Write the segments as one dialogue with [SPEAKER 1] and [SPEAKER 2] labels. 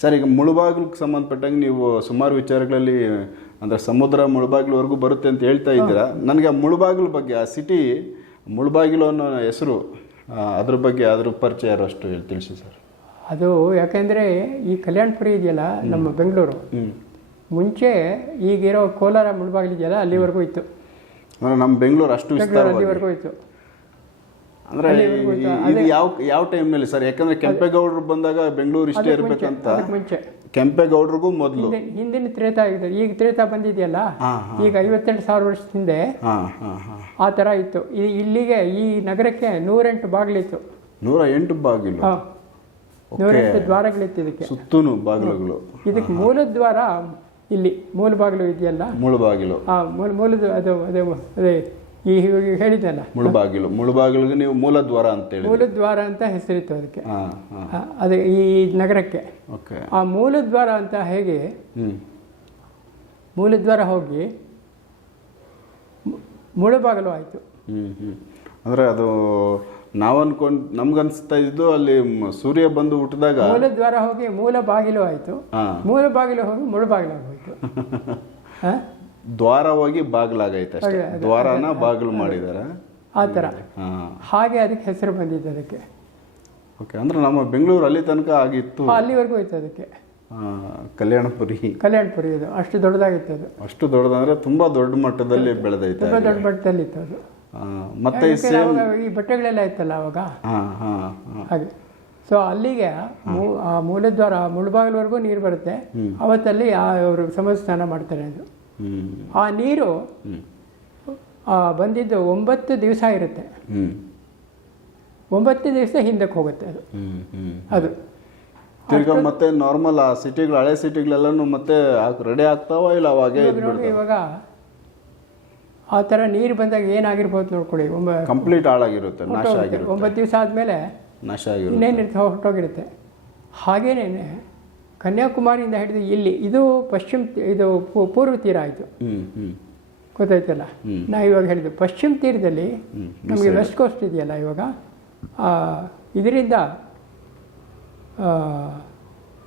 [SPEAKER 1] Sir ಈಗ ಮುಳುಬಾಗಿಲಿಗೆ ಸಂಬಂಧಪಟ್ಟಂಗೆ ನೀವು ಸುಮಾರು ವಿಚಾರಗಳಲ್ಲಿ ಅಂದರೆ ಸಮುದ್ರ ಮುಳುಬಾಗಿಲುವರೆಗೂ ಬರುತ್ತೆ ಅಂತ ಹೇಳ್ತಾ ಇದ್ದೀರಾ? ನನಗೆ ಆ ಮುಳುಬಾಗಿಲು ಬಗ್ಗೆ ಆ ಸಿಟಿ ಮುಳುಬಾಗಿಲು ಅನ್ನೋ ಹೆಸರು ಅದ್ರ ಬಗ್ಗೆ ಅದ್ರ ಪರಿಚಯ ಅಷ್ಟು ಹೇಳಿ ತಿಳಿಸಿ ಸರ್.
[SPEAKER 2] ಅದು ಯಾಕೆಂದರೆ ಈ ಕಲ್ಯಾಣಪುರಿ ಇದೆಯಲ್ಲ ನಮ್ಮ ಬೆಂಗಳೂರು.
[SPEAKER 1] ಹ್ಞೂ
[SPEAKER 2] ಮುಂಚೆ ಈಗಿರೋ ಕೋಲಾರ ಮುಳುಬಾಗಿಲಿದೆಯಲ್ಲ ಅಲ್ಲಿವರೆಗೂ ಇತ್ತು.
[SPEAKER 1] ನಮ್ಮ ಬೆಂಗಳೂರು ಅಷ್ಟು
[SPEAKER 2] ಅಲ್ಲಿವರೆಗೂ ಇತ್ತು.
[SPEAKER 1] ಅಂದರೆ ಇದು ಯಾವ ಯಾವ ಟೈಮ್ನಲ್ಲಿ ಸರ್? ಯಾಕಂದ್ರೆ ಕೆಂಪೇಗೌಡರು ಬಂದಾಗ ಬೆಂಗಳೂರು ಇಷ್ಟೇ ಇರಬೇಕಂತ.
[SPEAKER 2] ಮುಂಚೆ.
[SPEAKER 1] ಕೆಂಪೇಗೌಡರಿಗೂ ಮೊದಲು.
[SPEAKER 2] ಹಿಂದಿನ ತ್ರೇತ ಇದೆ. ಈಗ ತ್ರೇತ ಬಂದಿದೆಯಲ್ಲ? ಈಗ ಐವತ್ತೆಂಟು ಸಾವಿರ ವರ್ಷದ ಹಿಂದೆ ಆ ಥರ ಇತ್ತು. ಇಲ್ಲಿಗೆ ಈ ನಗರಕ್ಕೆ ನೂರೆಂಟು ಬಾಗಿಲಿತ್ತು.
[SPEAKER 1] ನೂರ ಎಂಟು ಬಾಗಿಲು.
[SPEAKER 2] ನೂರೆಂಟು ದ್ವಾರಗಳಿತ್ತು ಇದಕ್ಕೆ.
[SPEAKER 1] ಸುತ್ತೂನು ಬಾಗಿಲುಗಳು.
[SPEAKER 2] ಇದಕ್ಕೆ ಮೂಲ ದ್ವಾರ ಇಲ್ಲಿ. ಮೂಲ ಬಾಗಿಲು ಇದೆಯಲ್ಲ?
[SPEAKER 1] ಮುಳುಬಾಗಿಲು
[SPEAKER 2] ಆ ಮೂಲ ಮೂಲದ ಅದು ಅದೇ ಅದೇ ಈ ಹೇಳಿದಲ್ಲ.
[SPEAKER 1] ಮುಳುಬಾಗಿಲು. ಮುಳುಬಾಗಿಲಿಗೆ ನೀವು ಮೂಲದ್ವಾರ ಅಂತ ಅಂತೇಳಿ
[SPEAKER 2] ಮೂಲದ್ವಾರ ಅಂತ ಹೆಸರಿತ್ತು ಅದಕ್ಕೆ.
[SPEAKER 1] ಹಾಂ ಹಾಂ.
[SPEAKER 2] ಆ, ಅದೇ ಈ ನಗರಕ್ಕೆ.
[SPEAKER 1] ಓಕೆ.
[SPEAKER 2] ಆ ಮೂಲದ್ವಾರ ಅಂತ ಹೇಗೆ
[SPEAKER 1] ಮೂಲದ್ವಾರ
[SPEAKER 2] ಮೂಲ ಹೋಗಿ ಮುಳುಬಾಗಿಲು ಆಯಿತು.
[SPEAKER 1] ಅಂದರೆ ಅದು ನಾವು ಅನ್ಕೊಂಡು ನಮ್ಗನ್ಸ್ತಾ ಇದ್ದು ಅಲ್ಲಿ ಸೂರ್ಯ ಬಂದು ಹುಟ್ಟಿದಾಗ
[SPEAKER 2] ಮೂಲದ್ವಾರ ಹೋಗಿ ಮೂಲ ಬಾಗಿಲು ಆಯಿತು. ಮೂಲ ಬಾಗಿಲು ಹೋಗಿ ಮುಳುಬಾಗಿಲು ಹೋಯಿತು. ಹಾಂ
[SPEAKER 1] ದ್ವಾರ ಹೋಗಿ ಬಾಗಿಲಾಗೈತೆ ಅಷ್ಟೇ ದ್ವಾರನ ಬಾಗಿಲು ಮಾಡಿದ್ದಾರೆ
[SPEAKER 2] ಆ ಥರ. ಹಾಗೆ ಅದಕ್ಕೆ ಹೆಸರು ಬಂದಿದ್ದು ಅದಕ್ಕೆ.
[SPEAKER 1] ಓಕೆ ಅಂದ್ರೆ ನಮ್ಮ ಬೆಂಗಳೂರು ಅಲ್ಲಿ ತನಕ ಆಗಿತ್ತು.
[SPEAKER 2] ಅಲ್ಲಿವರೆಗೂ ಇತ್ತು ಅದಕ್ಕೆ.
[SPEAKER 1] ಕಲ್ಯಾಣಪುರಿ.
[SPEAKER 2] ಕಲ್ಯಾಣಪುರಿ ಇದು. ಅಷ್ಟು ದೊಡ್ಡದಾಗಿತ್ತು ಅದು.
[SPEAKER 1] ಅಷ್ಟು ದೊಡ್ಡದಂದ್ರೆ ತುಂಬಾ ದೊಡ್ಡ ಮಟ್ಟದಲ್ಲಿ ಬೆಳೆದೈತೆ
[SPEAKER 2] ತುಂಬಾ ದೊಡ್ಡ ಮಟ್ಟದಲ್ಲಿತ್ತು ಅದು.
[SPEAKER 1] ಆ, ಮತ್ತೆ ಈ
[SPEAKER 2] ಬಟ್ಟೆಗಳೆಲ್ಲ ಇತ್ತಲ್ಲ ಅವಾಗ?
[SPEAKER 1] ಹಾ ಹಾ ಹಾ.
[SPEAKER 2] ಹಾಗೆ. ಸೊ ಅಲ್ಲಿಗೆ ಮೂಲದ್ವಾರ ಮುಳುಬಾಗಿಲವರೆಗೂ ನೀರು ಬರುತ್ತೆ. ಅವತ್ತಲ್ಲಿ ಅವರು ಸಮಸ್ಥಾನ ಮಾಡ್ತಾರೆ ಅದು. ಆ ನೀರು ಬಂದಿದ್ದು ಒಂಬತ್ತು ದಿವಸ ಇರುತ್ತೆ. ಒಂಬತ್ತು ದಿವಸ ಹಿಂದಕ್ಕೆ ಹೋಗುತ್ತೆ ಅದು. ಅದು.
[SPEAKER 1] ತಿರ್ಗಾ ಮತ್ತೆ ನಾರ್ಮಲ್ ಆ ಸಿಟಿಗಳು ಹಳೆ ಸಿಟಿಗಳೆಲ್ಲನೂ ಮತ್ತೆ ರೆಡಿ ಆಗ್ತಾವ ಇಲ್ಲ ಅವಾಗ
[SPEAKER 2] ಇವಾಗ ನೋಡಿ ಇವಾಗ ಆ ಥರ ನೀರು ಬಂದಾಗ ಏನಾಗಿರ್ಬೋದು ನೋಡ್ಕೊಳ್ಳಿ. ಒಂಬ
[SPEAKER 1] ಕಂಪ್ಲೀಟ್ ಹಾಳಾಗಿರುತ್ತೆ ನಾಶ. ಆಗಿರುತ್ತೆ.
[SPEAKER 2] ಒಂಬತ್ತು ದಿವಸ ಆದಮೇಲೆ
[SPEAKER 1] ನಾಶ ಆಗಿರುತ್ತೆ.
[SPEAKER 2] ಇನ್ನೇನಿರುತ್ತೆ ಹೊರಟೋಗಿರುತ್ತೆ. ಹಾಗೇನೇ ಕನ್ಯಾಕುಮಾರಿಯಿಂದ ಹಿಡಿದು ಇಲ್ಲಿ ಇದು ಪಶ್ಚಿಮ ಇದು ಪೂರ್ವ ತೀರ ಆಯಿತು. ಗೊತ್ತಾಯ್ತಲ್ಲ. ನಾ ಇವಾಗ ಹೇಳಿದ್ದು ಪಶ್ಚಿಮ ತೀರದಲ್ಲಿ ನಮಗೆ ವೆಸ್ಟ್ ಕೋಸ್ಟ್ ಇದೆಯಲ್ಲ ಇವಾಗ? ಇದರಿಂದ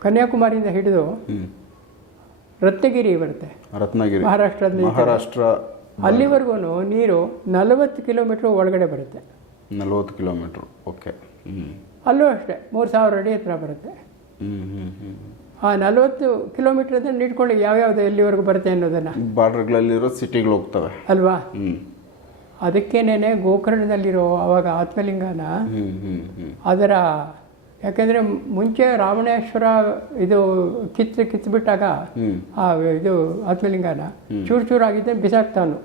[SPEAKER 2] ಕನ್ಯಾಕುಮಾರಿಯಿಂದ ಹಿಡಿದು ರತ್ನಗಿರಿ ಬರುತ್ತೆ.
[SPEAKER 1] ರತ್ನಗಿರಿ.
[SPEAKER 2] ಮಹಾರಾಷ್ಟ್ರದ
[SPEAKER 1] ಮಹಾರಾಷ್ಟ್ರ
[SPEAKER 2] ಅಲ್ಲಿವರೆಗೂ ನೀರು ನಲವತ್ತು ಕಿಲೋಮೀಟ್ರ್ ಒಳಗಡೆ ಬರುತ್ತೆ.
[SPEAKER 1] ನಲವತ್ತು ಕಿಲೋಮೀಟ್ರ್. ಓಕೆ.
[SPEAKER 2] ಅಲ್ಲೂ ಅಷ್ಟೇ ಮೂರು ಸಾವಿರ ಅಡಿ ಹತ್ರ ಬರುತ್ತೆ. ಆ ನಲವತ್ತು ಕಿಲೋಮೀಟ್ರ್ ನೀಡ್ಕೊಂಡು ಯಾವ ಯಾವ್ಯಾವ್ದು ಎಲ್ಲಿವರೆಗೂ ಬರುತ್ತೆ ಅನ್ನೋದನ್ನ.
[SPEAKER 1] ಬಾರ್ಡರ್ಗಳಲ್ಲಿರೋ ಸಿಟಿಗಳು ಹೋಗ್ತವೆ.
[SPEAKER 2] ಅಲ್ವಾ? ಅದಕ್ಕೇನೆ ಗೋಕರ್ಣದಲ್ಲಿರೋ ಅವಾಗ ಆತ್ಮಲಿಂಗನ ಅದರ ಯಾಕಂದ್ರೆ ಮುಂಚೆ ರಾವಣೇಶ್ವರ ಇದು ಕಿತ್ತು ಕಿತ್ತುಬಿಟ್ಟಾಗ
[SPEAKER 1] ಹ್ಮ್.
[SPEAKER 2] ಆ ಇದು ಆತ್ಮಲಿಂಗನ ಚೂರು ಚೂರಾಗಿದ್ದೆ ಬಿಸಾಕ್ತಾನು.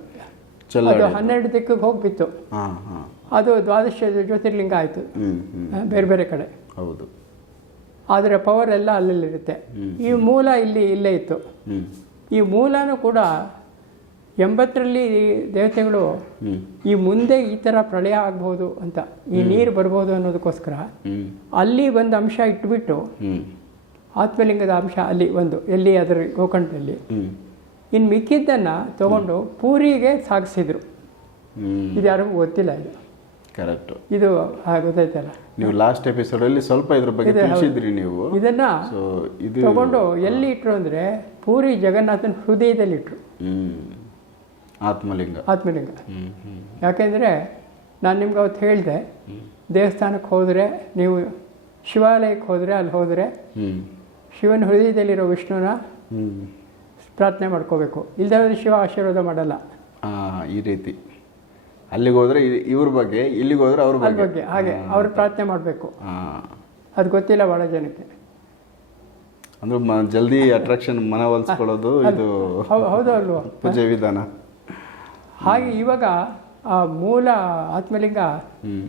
[SPEAKER 1] ಚೆಲ್ಲ
[SPEAKER 2] ಅದು ಹನ್ನೆರಡು ದಿಕ್ಕಿಗೆ
[SPEAKER 1] ಹೋಗ್ಬಿತ್ತು.
[SPEAKER 2] ಅದು ದ್ವಾದಶ ಜ್ಯೋತಿರ್ಲಿಂಗ ಆಯ್ತು. ಬೇರೆ ಬೇರೆ ಕಡೆ.
[SPEAKER 1] ಹೌದು.
[SPEAKER 2] ಆದರೆ ಪವರ್ ಎಲ್ಲ ಅಲ್ಲಲ್ಲಿರುತ್ತೆ. ಈ ಮೂಲ ಇಲ್ಲಿ ಇಲ್ಲೇ ಇತ್ತು. ಈ ಮೂಲನೂ ಕೂಡ ಎಂಬತ್ತರಲ್ಲಿ ದೇವತೆಗಳು ಈ ಮುಂದೆ ಈ ಥರ ಪ್ರಳಯ ಆಗ್ಬೋದು ಅಂತ, ಈ ನೀರು ಬರ್ಬೋದು ಅನ್ನೋದಕ್ಕೋಸ್ಕರ ಅಲ್ಲಿ ಒಂದು ಅಂಶ ಇಟ್ಬಿಟ್ಟು ಆತ್ಮಲಿಂಗದ ಅಂಶ ಅಲ್ಲಿ ಒಂದು, ಎಲ್ಲಿ ಅದರ ಗೋಕರ್ಣದಲ್ಲಿ. ಇನ್ನು ಮಿಕ್ಕಿದ್ದನ್ನು ತಗೊಂಡು ಪೂರಿಗೆ ಸಾಗಿಸಿದ್ರು. ಇದು ಯಾರಿಗೂ ಗೊತ್ತಿಲ್ಲ ಇದು.
[SPEAKER 1] ಕರೆಕ್ಟ್
[SPEAKER 2] ಇದು ಗೊತ್ತಾಯ್ತಲ್ಲ?
[SPEAKER 1] ನೀವು ಲಾಸ್ಟ್ ಎಪಿಸೋಡ್ ಅಲ್ಲಿ ಸ್ವಲ್ಪ ಇದ್ರ ಬಗ್ಗೆ ತಿಳಿಸಿದ್ರಿ ನೀವು.
[SPEAKER 2] ಇದನ್ನ
[SPEAKER 1] ಇದು
[SPEAKER 2] ತಗೊಂಡು ಎಲ್ಲಿ ಇಟ್ರು ಅಂದ್ರೆ ಪೂರಿ ಜಗನ್ನಾಥನ ಹೃದಯದಲ್ಲಿ ಇಟ್ರು.
[SPEAKER 1] ಆತ್ಮಲಿಂಗ.
[SPEAKER 2] ಆತ್ಮಲಿಂಗ. ಯಾಕೆಂದರೆ ನಾನು ನಿಮ್ಗೆ ಅವತ್ತು ಹೇಳಿದೆ ದೇವಸ್ಥಾನಕ್ಕೆ ಹೋದ್ರೆ ನೀವು ಶಿವಾಲಯಕ್ಕೆ ಹೋದ್ರೆ ಅಲ್ಲಿ ಹೋದ್ರೆ ಶಿವನ ಹೃದಯದಲ್ಲಿರೋ ವಿಷ್ಣುನ ಪ್ರಾರ್ಥನೆ ಮಾಡ್ಕೋಬೇಕು. ಇಲ್ಲದೆ ಶಿವ ಆಶೀರ್ವಾದ ಮಾಡಲ್ಲ.
[SPEAKER 1] ಈ ರೀತಿ. ಅಲ್ಲಿಗೆ ಹೋದ್ರೆ ಇವ್ರ ಬಗ್ಗೆ ಇಲ್ಲಿಗೆ ಹೋದ್ರೆ ಅವ್ರ
[SPEAKER 2] ಅದ್ರ
[SPEAKER 1] ಬಗ್ಗೆ.
[SPEAKER 2] ಬಗ್ಗೆ ಹಾಗೆ ಅವ್ರು ಪ್ರಾರ್ಥನೆ ಮಾಡಬೇಕು. ಅದು ಗೊತ್ತಿಲ್ಲ ಭಾಳ ಜನಕ್ಕೆ.
[SPEAKER 1] ಅಂದ್ರೆ ಮ- ಜಲ್ದಿ ಅಟ್ರಾಕ್ಷನ್ ಮನವೊಲಿಸ್ಕೊಳ್ಳೋದು ಇದು
[SPEAKER 2] ಹೌ- ಹೌದೋ ಅಲ್ವೋ?
[SPEAKER 1] ಪೂಜೆ ವಿಧಾನ.
[SPEAKER 2] ಹಾಗೆ ಇವಾಗ ಆ ಮೂಲ ಆತ್ಮಲಿಂಗ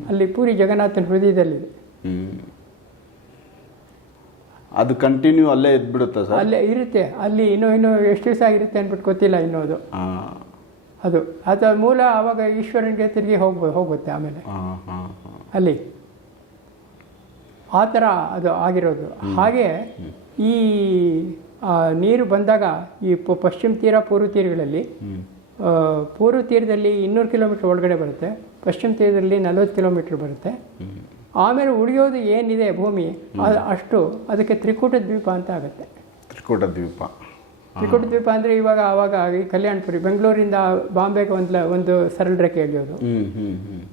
[SPEAKER 2] ಅಲ್ಲಿ ಪೂರಿ ಜಗನ್ನಾಥನ ಹೃದಯದಲ್ಲಿದೆ
[SPEAKER 1] ಹ್ಮ್. ಅದು ಕಂಟಿನ್ಯೂ ಅಲ್ಲೇ ಇದ್ಬಿಡುತ್ತೆ ಸರ್?
[SPEAKER 2] ಅಲ್ಲೇ ಇರುತ್ತೆ. ಅಲ್ಲಿ ಇನ್ನೂ ಇನ್ನೂ ಎಷ್ಟು ದಿವಸ ಇರುತ್ತೆ ಅಂದ್ಬಿಟ್ಟು ಗೊತ್ತಿಲ್ಲ ಇನ್ನೂ ಅದು.
[SPEAKER 1] ಆ,
[SPEAKER 2] ಅದು ಅದರ ಮೂಲ ಆವಾಗ ಈಶ್ವರನಿಗೆ ತಿರುಗಿ ಹೋಗ್ಬೋದು ಹೋಗುತ್ತೆ ಆಮೇಲೆ. ಅಲ್ಲಿ. ಆ ಥರ ಅದು ಆಗಿರೋದು. ಹಾಗೆ ಈ ನೀರು ಬಂದಾಗ ಈ ಪ- ಪಶ್ಚಿಮ ತೀರ ಪೂರ್ವ ತೀರಗಳಲ್ಲಿ ಪೂರ್ವ ತೀರದಲ್ಲಿ ಇನ್ನೂರು ಕಿಲೋಮೀಟ್ರ್ ಒಳಗಡೆ ಬರುತ್ತೆ ಪಶ್ಚಿಮ ತೀರದಲ್ಲಿ ನಲವತ್ತು ಕಿಲೋಮೀಟ್ರ್ ಬರುತ್ತೆ. ಆಮೇಲೆ ಉಳಿಯೋದು ಏನಿದೆ ಭೂಮಿ ಅದು ಅಷ್ಟು ಅದಕ್ಕೆ ತ್ರಿಕೂಟ ದ್ವೀಪ ಅಂತ ಆಗುತ್ತೆ.
[SPEAKER 1] ತ್ರಿಕೂಟ ದ್ವೀಪ.
[SPEAKER 2] ತ್ರಿಕೂಟ ದ್ವೀಪ ಅಂದ್ರೆ ಇವಾಗ ಅವಾಗ ಈ ಕಲ್ಯಾಣಪುರಿ ಬೆಂಗಳೂರಿಂದ ಬಾಂಬೆಗೆ ಒಂದು ಒಂದು ಸರಳ ರೇಖೆ ಎಳೆಯೋದು.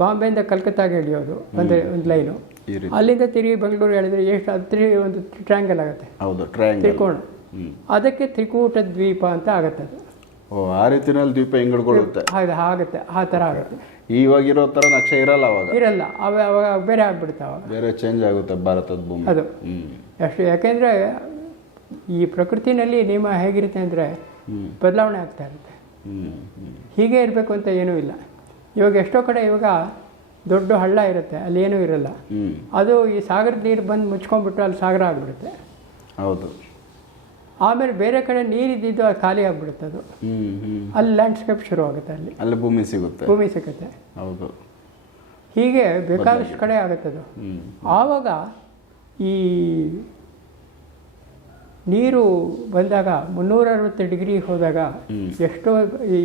[SPEAKER 2] ಬಾಂಬೆಯಿಂದ ಕಲ್ಕತ್ತಾಗೆ ಎಳೆಯೋದು ಒಂದು ಒಂದು ಲೈನು. ಅಲ್ಲಿಂದ ತಿರುಗಿ ಬೆಂಗಳೂರು ಹೇಳಿದ್ರೆ ಎಷ್ಟು ಹತ್ತಿರ ಒಂದು ಟ್ರ್ಯಾಂಗಲ್ ಆಗುತ್ತೆ.
[SPEAKER 1] ಹೌದು
[SPEAKER 2] ತ್ರಿಕೋಣ ಅದಕ್ಕೆ ತ್ರಿಕೂಟ ದ್ವೀಪ ಅಂತ ಆಗುತ್ತೆ ಅದು.
[SPEAKER 1] ಓ ಆ ರೀತಿನಲ್ಲಿ ದ್ವೀಪ ಹಿಂಗಡ್ಕೊಳ್ಳುತ್ತೆ
[SPEAKER 2] ಹಾಗೆ ಆಗುತ್ತೆ ಆ ತರ ಆಗುತ್ತೆ.
[SPEAKER 1] ಇವಾಗ ಇರೋ ತರ ನಕ್ಷೆ ಇರಲ್ಲ ಅವಾಗ?
[SPEAKER 2] ಇರಲ್ಲ ಅವ ಅವಾಗ ಬೇರೆ ಆಗ್ಬಿಡ್ತಾವ
[SPEAKER 1] ಬೇರೆ ಚೇಂಜ್ ಆಗುತ್ತೆ ಭಾರತದ ಭೂಮಿ.
[SPEAKER 2] ಅದು. ಅಷ್ಟು ಯಾಕೆಂದರೆ ಈ ಪ್ರಕೃತಿನಲ್ಲಿ ನಿಯಮ ಹೇಗಿರುತ್ತೆ ಅಂದರೆ ಬದಲಾವಣೆ ಆಗ್ತಾ ಇರುತ್ತೆ. ಹೀಗೆ ಇರಬೇಕು ಅಂತ ಏನೂ ಇಲ್ಲ. ಇವಾಗ ಎಷ್ಟೋ ಕಡೆ ಇವಾಗ ದೊಡ್ಡ ಹಳ್ಳ ಇರುತ್ತೆ ಅಲ್ಲಿ ಏನೂ ಇರಲ್ಲ. ಅದು ಈ ಸಾಗರದ ನೀರು ಬಂದು ಮುಚ್ಕೊಂಡ್ಬಿಟ್ಟು ಅಲ್ಲಿ ಸಾಗರ ಆಗಿಬಿಡುತ್ತೆ.
[SPEAKER 1] ಹೌದು.
[SPEAKER 2] ಆಮೇಲೆ ಬೇರೆ ಕಡೆ ನೀರಿದ್ದಿದ್ದು ಅದು ಖಾಲಿ ಆಗಿಬಿಡುತ್ತೆ ಅದು. ಅಲ್ಲಿ ಲ್ಯಾಂಡ್ಸ್ಕೇಪ್ ಶುರು ಆಗುತ್ತೆ ಅಲ್ಲಿ.
[SPEAKER 1] ಅಲ್ಲಿ ಭೂಮಿ ಸಿಗುತ್ತೆ.
[SPEAKER 2] ಭೂಮಿ ಸಿಗುತ್ತೆ.
[SPEAKER 1] ಹೌದು.
[SPEAKER 2] ಹೀಗೆ ಬೇಕಾದಷ್ಟು ಕಡೆ ಆಗುತ್ತೆ ಅದು. ಆವಾಗ ಈ ನೀರು ಬಂದಾಗ ಮುನ್ನೂರ ಅರವತ್ತು ಡಿಗ್ರಿ ಹೋದಾಗ. ಎಷ್ಟೋ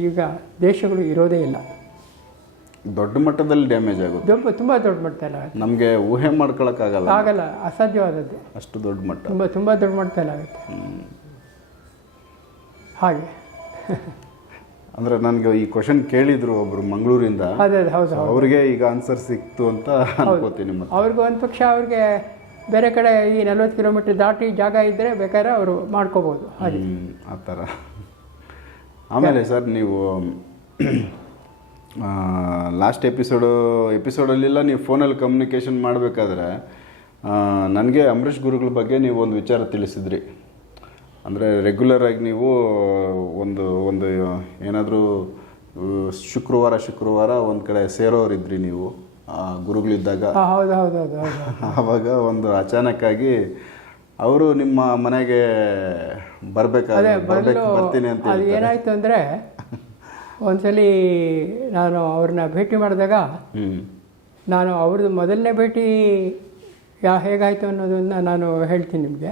[SPEAKER 2] ಈಗ ದೇಶಗಳು ಇರೋದೇ ಇಲ್ಲ.
[SPEAKER 1] ದೊಡ್ಡ ಮಟ್ಟದಲ್ಲಿ ಡ್ಯಾಮೇಜ್ ಆಗುತ್ತೆ.
[SPEAKER 2] ದೊಡ್ಡ ತುಂಬ ದೊಡ್ಡ ಮಟ್ಟದಲ್ಲಿ ಆಗುತ್ತೆ
[SPEAKER 1] ನಮಗೆ ಊಹೆ ಮಾಡ್ಕೊಳಕ್ಕಾಗಲ್ಲ.
[SPEAKER 2] ಆಗಲ್ಲ ಅಸಾಧ್ಯವಾದದ್ದು.
[SPEAKER 1] ಅಷ್ಟು ದೊಡ್ಡ ಮಟ್ಟ.
[SPEAKER 2] ತುಂಬ ತುಂಬ ದೊಡ್ಡ ಮಟ್ಟದಲ್ಲಿ ಆಗುತ್ತೆ. ಹಾಗೆ.
[SPEAKER 1] ಅಂದರೆ ನನಗೆ ಈ ಕ್ವಶನ್ ಕೇಳಿದ್ರು ಒಬ್ಬರು ಮಂಗಳೂರಿಂದ.
[SPEAKER 2] ಅದೇ ಹೌದು
[SPEAKER 1] ಅವ್ರಿಗೆ ಈಗ ಆನ್ಸರ್ ಸಿಕ್ತು ಅಂತ ಅನ್ಕೋತೀನಿ
[SPEAKER 2] ಅವ್ರಿಗೆ ಒಂದು ಪಕ್ಷ ಅವ್ರಿಗೆ ಬೇರೆ ಕಡೆ ಈ ನಲ್ವತ್ತು ಕಿಲೋಮೀಟರ್ ದಾಟಿ ಜಾಗ ಇದ್ದರೆ ಬೇಕಾದ್ರೆ ಅವರು ಮಾಡ್ಕೋಬೋದು. ಹಾಗೆ.
[SPEAKER 1] ಆ ಥರ. ಆಮೇಲೆ ಸರ್. ನೀವು ಲಾಸ್ಟ್ ಎಪಿಸೋಡು ಎಪಿಸೋಡಲ್ಲೆಲ್ಲ ನೀವು ಫೋನಲ್ಲಿ ಕಮ್ಯುನಿಕೇಷನ್ ಮಾಡಬೇಕಾದ್ರೆ ನನಗೆ ಅಂಬರೀಷ್ ಗುರುಗಳ ಬಗ್ಗೆ ನೀವು ಒಂದು ವಿಚಾರ ತಿಳಿಸಿದ್ರಿ. ಅಂದರೆ ರೆಗ್ಯುಲರಾಗಿ ನೀವು ಒಂದು ಒಂದು ಏನಾದರೂ ಶುಕ್ರವಾರ ಶುಕ್ರವಾರ ಒಂದು ಕಡೆ ಸೇರೋರಿದ್ರಿ ನೀವು. ಗುರುಗಳಿದ್ದಾಗ.
[SPEAKER 2] ಇದ್ದಾಗ ಹೌದು ಹೌದು ಹೌದು ಹೌದು.
[SPEAKER 1] ಆವಾಗ ಒಂದು ಅಚಾನಕ್ಕಾಗಿ ಅವರು ನಿಮ್ಮ ಮನೆಗೆ ಬರ್ಬೇಕಾದ್ರೆ ಬರ್ಬೇಕು ಬರ್ತೀನಿ ಅಂತ
[SPEAKER 2] ಅದು ಏನಾಯಿತು ಅಂದರೆ ಒಂದ್ಸಲಿ ನಾನು ಅವ್ರನ್ನ ಭೇಟಿ ಮಾಡಿದಾಗ ನಾನು ಅವ್ರದ್ದು ಮೊದಲನೇ ಭೇಟಿ ಯಾ ಹೇಗಾಯಿತು ಅನ್ನೋದನ್ನ ನಾನು ಹೇಳ್ತೀನಿ ನಿಮಗೆ.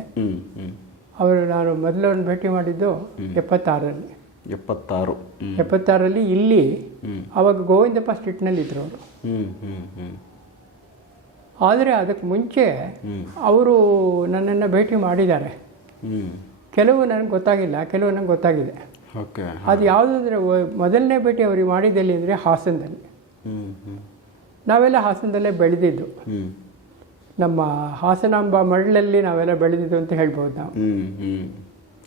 [SPEAKER 2] ಅವರು ನಾನು ಮೊದಲು ಅವ್ರನ್ನ ಭೇಟಿ ಮಾಡಿದ್ದು ಎಪ್ಪತ್ತಾರರಲ್ಲಿ.
[SPEAKER 1] ಎಪ್ಪತ್ತಾರು. ಎಪ್ಪತ್ತಾರಲ್ಲಿ
[SPEAKER 2] ಎಪ್ಪತ್ತಾರರಲ್ಲಿ ಇಲ್ಲಿ ಅವಾಗ ಗೋವಿಂದಪ್ಪ ಸ್ಟ್ರೀಟ್ನಲ್ಲಿ ಇದ್ರು ಅವರು.
[SPEAKER 1] ಹ್ಮ್ ಹ್ಮ್ ಹ್ಮ್.
[SPEAKER 2] ಆದರೆ ಅದಕ್ಕೆ ಮುಂಚೆ ಅವರು ನನ್ನನ್ನು ಭೇಟಿ ಮಾಡಿದ್ದಾರೆ.
[SPEAKER 1] ಹ್ಮ್.
[SPEAKER 2] ಕೆಲವು ನನಗೆ ಗೊತ್ತಾಗಿಲ್ಲ ಕೆಲವು ನನಗೆ ಗೊತ್ತಾಗಿದೆ.
[SPEAKER 1] ಓಕೆ
[SPEAKER 2] ಅದು ಯಾವುದು ಅಂದರೆ ಮೊದಲನೇ ಭೇಟಿ ಅವ್ರಿಗೆ ಮಾಡಿದ್ದಲ್ಲಿ ಅಂದರೆ ಹಾಸನದಲ್ಲಿ.
[SPEAKER 1] ಹ್ಮ್ ಹ್ಮ್.
[SPEAKER 2] ನಾವೆಲ್ಲ ಹಾಸನದಲ್ಲೇ ಬೆಳೆದಿದ್ದು.
[SPEAKER 1] ಹ್ಮ್.
[SPEAKER 2] ನಮ್ಮ ಹಾಸನಾಂಬ ಮರಳಲ್ಲಿ ನಾವೆಲ್ಲ ಬೆಳೆದಿದ್ದು ಅಂತ ಹೇಳ್ಬೋದು ನಾವು.
[SPEAKER 1] ಹ್ಮ್ ಹ್ಮ್.